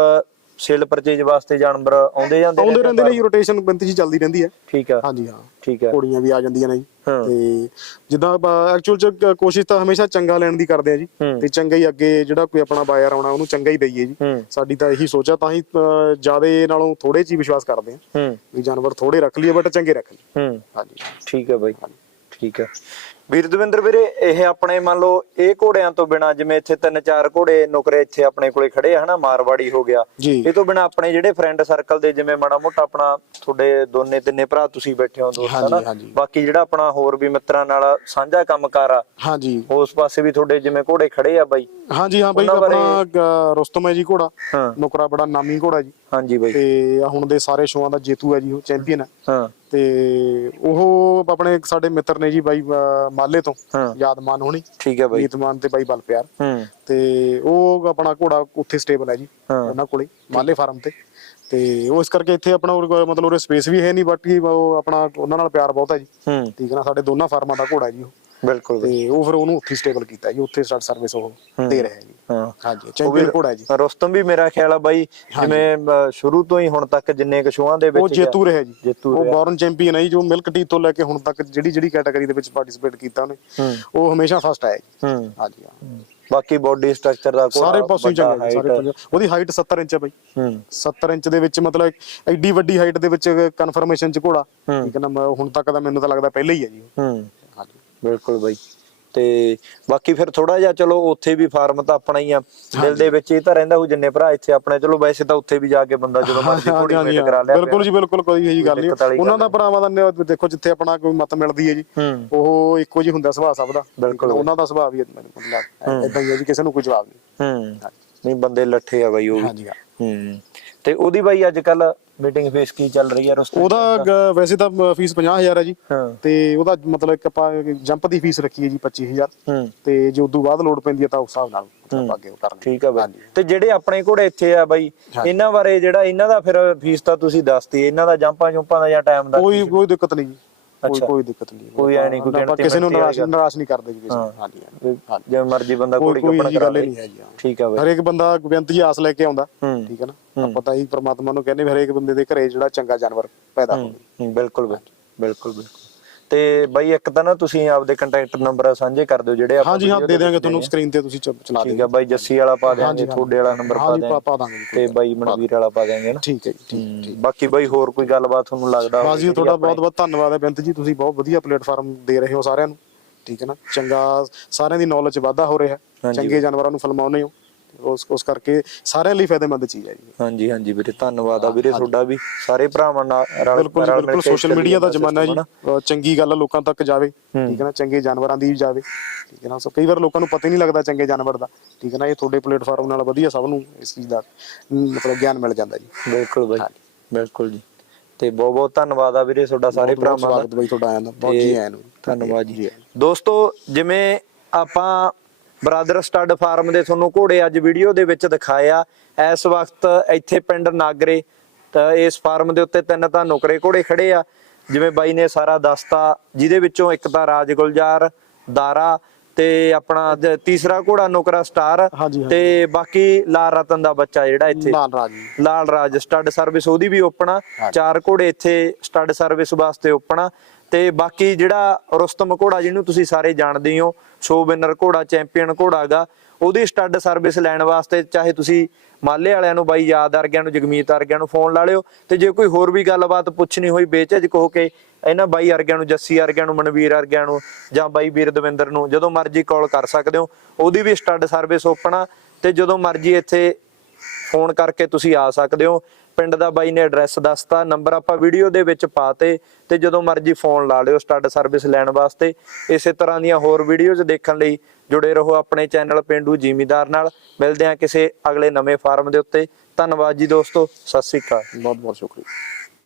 ਸੇਲ ਪਰਚੇਜ ਵਾਸਤੇ ਜਾਨਵਰ ਆਉਂਦੇ ਜਾਂਦੇ ਆਉਂਦੇ ਰਹਿੰਦੇ ਨੇ ਜੀ ਰੋਟੇਸ਼ਨ ਬੰਤੀ ਜੀ ਚੱਲਦੀ ਰਹਿੰਦੀ ਹੈ। ਠੀਕ ਆ। ਹਾਂਜੀ ਹਾਂ। ਠੀਕ ਆ। ਘੋੜੀਆਂ ਵੀ ਆ ਜਾਂਦੀਆਂ ਨੇ ਜੀ। ਤੇ ਜਿੱਦਾਂ ਐਕਚੁਅਲ ਚ ਕੋਸ਼ਿਸ਼ ਤਾਂ ਹਮੇਸ਼ਾ ਚੰਗਾ ਲੈਣ ਦੀ ਕਰਦੇ ਆ ਜੀ। ਤੇ ਚੰਗਾ ਹੀ ਅੱਗੇ ਜਿਹੜਾ ਕੋਈ ਆਪਣਾ ਬਾਇਰ ਆਉਣਾ ਉਹਨੂੰ ਚੰਗਾ ਹੀ ਦਈਏ ਜੀ। ਸਾਡੀ ਤਾਂ ਇਹੀ ਸੋਚ ਆ ਤਾਂ ਹੀ ਜਿਆਦੇ ਨਾਲੋਂ ਥੋੜੇ ਚ ਹੀ ਵਿਸ਼ਵਾਸ ਕਰਦੇ ਆ ਵੀ ਜਾਨਵਰ ਥੋੜੇ ਰੱਖ ਲਈਏ ਬਟ ਚੰਗੇ ਰੱਖ ਲਈਏ। ਹਾਂਜੀ। ਠੀਕ ਹੈ ਬਾਈ। ਠੀਕ ਹੈ ਵੀਰ ਦਵਿੰਦਰ ਵੀਰੇ ਇਹ ਆਪਣੇ ਮੰਨ ਲਓ ਇਹ ਘੋੜਿਆਂ ਤੋਂ ਬਿਨਾ ਜਿਵੇਂ ਇੱਥੇ ਤਿੰਨ ਚਾਰ ਘੋੜੇ ਨੁਕਰੇ ਇੱਥੇ ਆਪਣੇ ਕੋਲੇ ਖੜੇ ਆ ਹਨਾ? ਮਾਰਵਾੜੀ ਹੋ ਗਿਆ। ਇਹ ਤੋਂ ਬਿਨਾ ਆਪਣੇ ਜਿਹੜੇ ਫਰੈਂਡ ਸਰਕਲ ਦੇ ਜਿਵੇਂ ਮਾੜਾ ਮੋਟਾ ਆਪਣਾ ਤੁਹਾਡੇ ਦੋਨੇ ਤਿੰਨੇ ਭਰਾ ਤੁਸੀਂ ਬੈਠੇ ਹੋ ਦੋਸਤ ਹਨਾ। ਬਾਕੀ ਜਿਹੜਾ ਆਪਣਾ ਹੋਰ ਵੀ ਮਿੱਤਰਾਂ ਨਾਲ ਸਾਂਝਾ ਕੰਮਕਾਰ ਆ ਹਾਂਜੀ। ਉਸ ਪਾਸੇ ਵੀ ਤੁਹਾਡੇ ਜਿਵੇਂ ਘੋੜੇ ਖੜੇ ਆ ਬਾਈ? ਹਾਂਜੀ ਹਾਂ ਬਾਈ ਆਪਣਾ ਰੁਸਤਮ ਹੈ ਜੀ ਘੋੜਾ। ਨੁਕਰਾ ਬੜਾ ਨਾਮੀ ਘੋੜਾ ਜੀ। ਹਾਂਜੀ ਬਾਈ। ਤੇ ਹੁਣ ਦੇ ਸਾਰੇ ਸ਼ੋਆਂ ਦਾ ਜੇਤੂ ਹੈ ਜੀ ਉਹ ਚੈਂਪੀਅਨ ਹੈ। ਹਾਂ। ਤੇ ਉਹ ਆਪਣੇ ਸਾਡੇ ਮਿੱਤਰ ਨੇ ਜੀ ਬਾਈ ਅਹ, ਮਾਲੇ ਤੋਂ ਹਾਂ। ਯਾਦਮਾਨ ਹੋਣੀ ਠੀਕ ਹੈ ਬਾਈ। ਗੀਤਮਾਨ ਤੇ ਬਾਈ ਬਲਪਿਆਰ। ਹੂੰ। ਤੇ ਉਹ ਆਪਣਾ ਘੋੜਾ ਉੱਥੇ ਸਟੇਬਲ ਹੈ ਜੀ ਹਾਂ। ਉਹਨਾਂ ਕੋਲੇ ਮਾਲੇ ਫਾਰਮ ਤੇ। ਤੇ ਉਹ ਇਸ ਕਰਕੇ ਇੱਥੇ ਆਪਣਾ ਉਰੇ ਮਤਲਬ ਉਹ ਸਪੇਸ ਵੀ ਹੈ ਨਹੀਂ ਬਾਕੀ ਉਹ ਆਪਣਾ ਉਹਨਾਂ ਨਾਲ ਪਿਆਰ ਬਹੁਤ ਹੈ ਜੀ। ਹੂੰ। ਠੀਕ ਹੈ ਨਾ ਸਾਡੇ ਦੋਨਾਂ ਫਾਰਮਾਂ ਦਾ ਘੋੜਾ ਜੀ ਉਹ। ਬਿਲਕੁਲ ਤੇ ਉਹ ਫਿਰ ਉਹਨੂੰ ਉੱਥੇ ਸਟੇਬਲ ਕੀਤਾ ਜੀ ਉੱਥੇ ਸਟਾਰਟ ਸਰਵਿਸ ਉਹ ਦੇ ਰਿਹਾ ਜੀ। ਹਾਂ। ਹਾਂਜੀ ਚੈਂਪੀਅਨ ਘੋੜਾ ਹੈ ਜੀ। ਰੁਸਤਮ ਵੀ ਮੇਰਾ ਖਿਆਲ ਆ ਬਾਈ ਜਿਵੇਂ ਸ਼ੁਰੂ ਤੋਂ ਹੀ ਹੁਣ ਤੱਕ ਜਿੰਨੇ ਕੁ ਸ਼ੋਆਂ ਦੇ ਉਹ ਵਿੱਚ ਜੇਤੂ ਰਿਹਾ ਜੀ। ਜੇਤੂ ਉਹ। ਬੌਰਨ ਚੈਂਪੀਅਨ ਹੈ ਜੀ ਜੋ ਮਿਲਕ ਟੀ ਤੋਂ ਲੈ ਕੇ ਹੁਣ ਤੱਕ ਜਿਹੜੀ ਜਿਹੜੀ ਕੈਟਾਗਰੀ ਦੇ ਵਿੱਚ ਪਾਰਟਿਸਿਪੇਟ ਕੀਤਾ ਉਹਨੇ ਉਹ ਹਮੇਸ਼ਾ ਫਸਟ ਆਇਆ ਜੀ। ਹੂੰ। ਹਾਂਜੀ ਹਾਂ। ਬਾਕੀ ਬਾਡੀ ਸਟਰਕਚਰ ਦਾ ਘੋੜਾ, ਸਾਰੇ ਪਾਸੋਂ ਚੰਗਾ ਸਾਰੇ। ਉਹਦੀ ਹਾਈਟ 70 ਇੰਚ ਹੈ ਬਾਈ। ਹੂੰ। 70 ਇੰਚ ਦੇ ਵਿੱਚ ਮਤਲਬ ਐਡੀ ਵੱਡੀ ਹਾਈਟ ਦੇ ਵਿੱਚ ਕਨਫਰਮੇਸ਼ਨ ਚ ਘੋੜਾ। ਠੀਕ ਹੈ ਨਾ ਹੁਣ ਤੱਕ ਦਾ ਮੈਨੂੰ ਤਾਂ ਲੱਗਦਾ ਪਹਿਲਾਂ ਹੀ ਹੈ ਜੀ। ਉਹ। ਹੂੰ। ਬਿਲਕੁਲ ਬਾਈ। ਤੇ ਬਾਕੀ ਫਿਰ ਥੋੜਾ ਜਿਹਾ ਚਲੋ ਉੱਥੇ ਵੀ ਫਾਰਮ ਤਾਂ ਆਪਣਾ ਹੀ ਆ। ਦਿਲ ਦੇ ਵਿੱਚ ਇਹ ਤਾਂ ਰਹਿੰਦਾ ਉਹ ਜਿੰਨੇ ਭਰਾ ਇੱਥੇ ਆਪਣੇ। ਚਲੋ ਵੈਸੇ ਤਾਂ ਉੱਥੇ ਵੀ ਜਾ ਕੇ ਬੰਦਾ ਜਦੋਂ ਮਰਜ਼ੀ ਹਾਂਜੀ, ਮੇਟ ਕਰਾ ਲਿਆ ਬਿਲਕੁਲ ਜੀ ਬਿਲਕੁਲ ਕੋਈ ਇਹੀ ਗੱਲ ਨਹੀਂ ਉਹਨਾਂ ਦਾ ਭਰਾਵਾਂ ਦਾ ਦੇਖੋ ਜਿੱਥੇ ਆਪਣਾ ਕੋਈ ਮਤ ਮਿਲਦੀ ਹੈ ਜੀ ਹੂੰ। ਉਹ ਇੱਕੋ ਜੀ ਹੁੰਦਾ ਸੁਭਾਅ ਸਭ ਦਾ। ਬਿਲਕੁਲ। ਉਹਨਾਂ ਦਾ ਸੁਭਾਅ ਵੀ ਮਤਲਬ ਇਦਾਂ ਹੀ ਹੈ ਜੀ ਕਿਸੇ ਨੂੰ ਕੋਈ ਜਵਾਬ ਨਹੀਂ। ਹੂੰ। ਨਹੀਂ ਬੰਦੇ ਲੱਠੇ ਆ ਬਾਈ ਉਹ ਵੀ। ਹਾਂ। ਹੂੰ ਤੇ ਉਹਦੀ ਬਾਈ ਅੱਜ ਕੱਲ ਮੀਟਿੰਗ ਫੀਸ ਕੀ ਚੱਲ ਰਹੀ ਰੁਸਤਮ ਉਹਦਾ ਗ- ਵੈਸੇ ਤਾਂ ਮ- ਫੀਸ 50000 ਹੈ ਜੀ। ਹਾਂ। ਤੇ ਉਹਦਾ ਮਤਲਬ ਇੱਕ ਆਪਾਂ ਜੰਪ ਦੀ ਫੀਸ ਰੱਖੀ ਹੈ ਜੀ 25000 ਹੂੰ। ਤੇ ਜੇ ਉਦੋਂ ਬਾਅਦ ਲੋਡ ਪੈਂਦੀ ਹੈ ਤਾਂ ਉਸ ਹਿਸਾਬ ਨਾਲ ਮਤਲਬ ਅੱਗੇ ਉਹ ਕਰਨਾ ਠੀਕ ਆ ਬਾਈ। ਤੇ ਜਿਹੜੇ ਆਪਣੇ ਘੋੜੇ ਇੱਥੇ ਆ ਬਾਈ ਇਹਨਾਂ ਬਾਰੇ ਜਿਹੜਾ ਇਹਨਾਂ ਦਾ ਫਿਰ ਫੀਸ ਤਾਂ ਤੁਸੀਂ ਦੱਸਤੀ ਇਹਨਾਂ ਦਾ ਜੰਪਾਂ ਜੰਪਾਂ ਦਾ ਜਾਂ ਟਾਈਮ ਦਾ ਕੋਈ ਕੋਈ ਦਿੱਕਤ ਨਹੀਂ ਜੀ। ਕੋਈ। ਕੋਈ ਦਿੱਕਤ ਨਹੀਂ ਕੋਈ ਐ ਨਹੀਂ ਕੋਈ ਆਪਾਂ ਕਿਸੇ ਨੂੰ ਨਿਰਾਸ਼ ਨਿਰਾਸ਼ ਨਹੀਂ ਕਰਦੇ ਜੀ ਕਿਸੇ ਨੂੰ। ਹਾਂਜੀ। ਜਿਵੇਂ ਮਰਜ਼ੀ ਬੰਦਾ ਕੱਪਣਾ ਇਹੀ ਕਰਾ ਲੇ ਨਹੀਂ। ਠੀਕ ਆ ਬਾਈ। ਹਰੇਕ ਬੰਦਾ ਬੇਨਤ ਜੀ ਆਸ ਲੈ ਕੇ ਆਉਂਦਾ। ਠੀਕ ਹੈ ਨਾ? ਆਪਾਂ ਤਾਂ ਹੀ ਪ੍ਰਮਾਤਮਾ ਨੂੰ ਕਹਿੰਦੇ ਹਰੇਕ ਬੰਦੇ ਦੇ ਘਰੇ ਜਿਹੜਾ ਚੰਗਾ ਜਾਨਵਰ ਪੈਦਾ ਹੋਵੇ। ਬਿਲਕੁਲ ਬਿਲਕੁਲ ਬਿਲਕੁਲ। ਤੇ ਬਾਈ ਇੱਕ ਤਾਂ ਨਾ ਤੁਸੀਂ ਆਪਦੇ ਕੰਟੈਕਟ ਨੰਬਰ ਸਾਂਝੇ ਕਰ ਦਿਓ ਜਿਹੜੇ ਆਪਾਂ ਹਾਂਜੀ ਹਾਂ ਦੇ ਦੇ ਦਿਆਂਗੇ ਤੁਹਾਨੂੰ। ਸਕਰੀਨ ਤੇ ਤੁਸੀਂ ਚਲਾ ਠੀਕ ਦਿਓ ਆ ਬਾਈ ਜੱਸੀ ਵਾਲਾ ਪਾ ਦਿਆਂਗੇ। ਤੁਹਾਡੇ ਵਾਲਾ ਨੰਬਰ ਪਾ ਦਿਆਂਗੇ। ਪਾ ਦਾਂਗੇ ਤੇ ਬਾਈ ਮਨਵੀਰ ਵਾਲਾ ਪਾ ਦਿਆਂਗੇ ਨਾ। ਠੀਕ ਹੈ ਜੀ ਠੀਕ ਬਾਕੀ ਬਾਈ ਹੋਰ ਕੋਈ ਗੱਲਬਾਤ ਤੁਹਾਨੂੰ ਲੱਗਦਾ ਹੋਵੇ ਬਾਜੀ ਤੁਹਾਡਾ ਬਹੁਤ ਬਹੁਤ ਧੰਨਵਾਦ ਹੈ ਬੇਨਤ ਜੀ ਤੁਸੀਂ ਬਹੁਤ ਵਧੀਆ ਪਲੇਟਫਾਰਮ ਦੇ ਰਹੇ ਹੋ ਸਾਰਿਆਂ ਨੂੰ। ਠੀਕ ਹੈ ਨਾ? ਚੰਗਾ ਸਾਰਿਆਂ ਦੀ ਨੌਲੇਜ ਵਾਧਾ ਹੋ ਰਿਹਾ। ਚੰਗੇ ਜਾਨਵਰਾਂ ਨੂੰ ਫਲਮਾਉਂਦੇ ਹੋ। ਉਸ ਉਸ ਕਰਕੇ ਸਾਰਿਆਂ ਲਈ ਫਾਇਦੇਮੰਦ ਚੀਜ਼ ਹੈ ਜੀ। ਹਾਂਜੀ ਹਾਂਜੀ ਵੀਰੇ ਧੰਨਵਾਦ ਆ ਵੀਰੇ ਤੁਹਾਡਾ ਵੀ। ਸਾਰੇ ਭਰਾਵਾਂ ਨਾਲ ਰਲ ਬਿਲਕੁਲ ਬਿਲਕੁਲ ਸੋਸ਼ਲ ਮੀਡੀਆ ਦਾ ਜ਼ਮਾਨਾ ਹੈ ਜੀ। ਚੰਗੀ ਗੱਲ ਲੋਕਾਂ ਤੱਕ ਜਾਵੇ ਠੀਕ ਹੈ ਨਾ ਚੰਗੇ ਜਾਨਵਰਾਂ ਦੀ ਵੀ ਜਾਵੇ ਠੀਕ ਹੈ ਨਾ। ਸੋ ਕਈ ਵਾਰ ਲੋਕਾਂ ਨੂੰ ਪਤਾ ਹੀ ਨਹੀਂ ਲੱਗਦਾ ਚੰਗੇ ਜਾਨਵਰ ਦਾ ਠੀਕ ਹੈ ਨਾ। ਇਹ ਤੁਹਾਡੇ ਪਲੇਟਫਾਰਮ ਨਾਲ ਵਧੀਆ ਸਭ ਨੂੰ ਇਸ ਚੀਜ਼ ਦਾ ਮਤਲਬ ਗਿਆਨ ਮਿਲ ਜਾਂਦਾ ਜੀ। ਬਿਲਕੁਲ ਬਾਈ ਬਿਲਕੁਲ ਜੀ। ਤੇ ਬਹੁਤ ਬਹੁਤ ਧੰਨਵਾਦ ਆ ਵੀਰੇ ਤੁਹਾਡਾ ਸਾਰੇ ਬਹੁਤ ਭਰਾਵਾਂ ਦਾ। ਸਵਾਗਤ ਬਈ ਤੁਹਾਡਾ ਆਇਆਂ ਦਾ। ਬਹੁਤ ਜੀ ਆਇਆਂ ਨੂੰ। ਧੰਨਵਾਦ ਜੀ। ਦੋਸਤੋ ਜਿਵੇਂ ਆਪਾਂ ਬ੍ਰਦਰ ਸਟੱਡ ਫਾਰਮ ਦੇ ਤੁਹਾਨੂੰ ਘੋੜੇ ਅੱਜ ਵੀਡੀਓ ਦੇ ਵਿੱਚ ਦਿਖਾਇਆ ਇਸ ਵਕਤ ਇੱਥੇ ਪਿੰਡ ਨਾਗਰੇ ਤਾਂ ਇਸ ਫਾਰਮ ਦੇ ਉੱਤੇ ਤਿੰਨ ਤਾਂ ਨੁਕਰੇ ਘੋੜੇ ਖੜੇ ਆ। ਜਿਵੇਂ ਬਾਈ ਨੇ ਸਾਰਾ ਦੱਸਤਾ ਜਿਹਦੇ ਵਿੱਚੋਂ ਇੱਕ ਤਾਂ ਰਾਜ ਗੁਲਜ਼ਾਰ ਦਾਰਾ ਤੇ ਆਪਣਾ ਤੀਸਰਾ ਘੋੜਾ ਨੁਕਰਾ ਸਟਾਰ। ਤੇ ਬਾਕੀ ਲਾਲ ਰਤਨ ਦਾ ਬੱਚਾ ਜਿਹੜਾ ਇੱਥੇ। ਲਾਲ ਰਾਜ। ਲਾਲ ਰਾਜ ਸਟੱਡ ਸਰਵਿਸ ਉਹਦੀ ਵੀ ਓਪਨ ਆ। ਚਾਰ ਘੋੜੇ ਇੱਥੇ ਸਟੱਡ ਸਰਵਿਸ ਵਾਸਤੇ ਓਪਨ ਆ। ਤੇ ਬਾਕੀ ਜਿਹੜਾ ਰੁਸਤਮ ਘੋੜਾ ਜਿਹਨੂੰ ਤੁਸੀਂ ਸਾਰੇ ਜਾਣਦੇ ਹੋ ਸ਼ੋ ਵਿਨਰ ਘੋੜਾ ਚੈਂਪੀਅਨ ਘੋੜਾ ਉਹਦੀ ਸਟੱਡ ਸਰਵਿਸ ਲੈਣ ਵਾਸਤੇ ਚਾਹੇ ਤੁਸੀਂ ਮਾਲੇ ਵਾਲਿਆਂ ਨੂੰ ਬਾਈ ਯਾਦ ਵਰਗਿਆਂ ਨੂੰ, ਜਗਮੀਤ ਵਰਗਿਆਂ ਨੂੰ ਫੋਨ ਲਾ ਲਿਓ ਤੇ ਜੇ ਕੋਈ ਹੋਰ ਵੀ ਗੱਲਬਾਤ ਪੁੱਛਣੀ ਹੋਈ ਬੇਝਿਜਕ ਕਹੋ ਕੇ ਇਹਨਾਂ ਬਾਈ ਵਰਗਿਆਂ ਨੂੰ, ਜੱਸੀ ਅਰਗਿਆਂ ਨੂੰ, ਮਨਵੀਰ ਅਰਗਿਆਂ ਨੂੰ ਜਾਂ ਬਾਈ ਵੀਰ ਦਵਿੰਦਰ ਨੂੰ ਜਦੋਂ ਮਰਜ਼ੀ ਕਾਲ ਕਰ ਸਕਦੇ ਹੋ, ਉਹਦੀ ਵੀ ਸਟੱਡ ਸਰਵਿਸ ਓਪਨ ਆ ਤੇ ਜਦੋਂ ਮਰਜ਼ੀ ਇੱਥੇ ਫੋਨ ਕਰਕੇ ਤੁਸੀਂ ਆ ਸਕਦੇ ਹੋ। ਪਿੰਡ ਦਾ ਬਾਈ ਨੇ ਐਡਰੈਸ ਦੱਸਤਾ ਨੰਬਰ ਆਪਾਂ ਵੀਡੀਓ ਦੇ ਵਿੱਚ ਪਾਤੇ ਤੇ ਜਦੋਂ ਮਰਜ਼ੀ ਫੋਨ ਲਾ ਲਿਓ ਸਟੱਡ ਸਰਵਿਸ ਲੈਣ ਵਾਸਤੇ। ਇਸੇ ਤਰ੍ਹਾਂ ਦੀਆਂ ਹੋਰ ਵੀਡੀਓਜ਼ ਦੇਖਣ ਲਈ ਜੁੜੇ ਰਹੋ ਆਪਣੇ ਚੈਨਲ ਪਿੰਡੂ ਜ਼ਿਮੀਦਾਰ ਨਾਲ। ਮਿਲਦੇ ਹਾਂ ਕਿਸੇ ਅਗਲੇ ਨਵੇਂ ਫਾਰਮ ਦੇ ਉੱਤੇ। ਧੰਨਵਾਦ ਜੀ ਦੋਸਤੋ, ਸਤਿ ਸ੍ਰੀ ਅਕਾਲ। ਬਹੁਤ ਬਹੁਤ ਸ਼ੁਕਰੀਆ।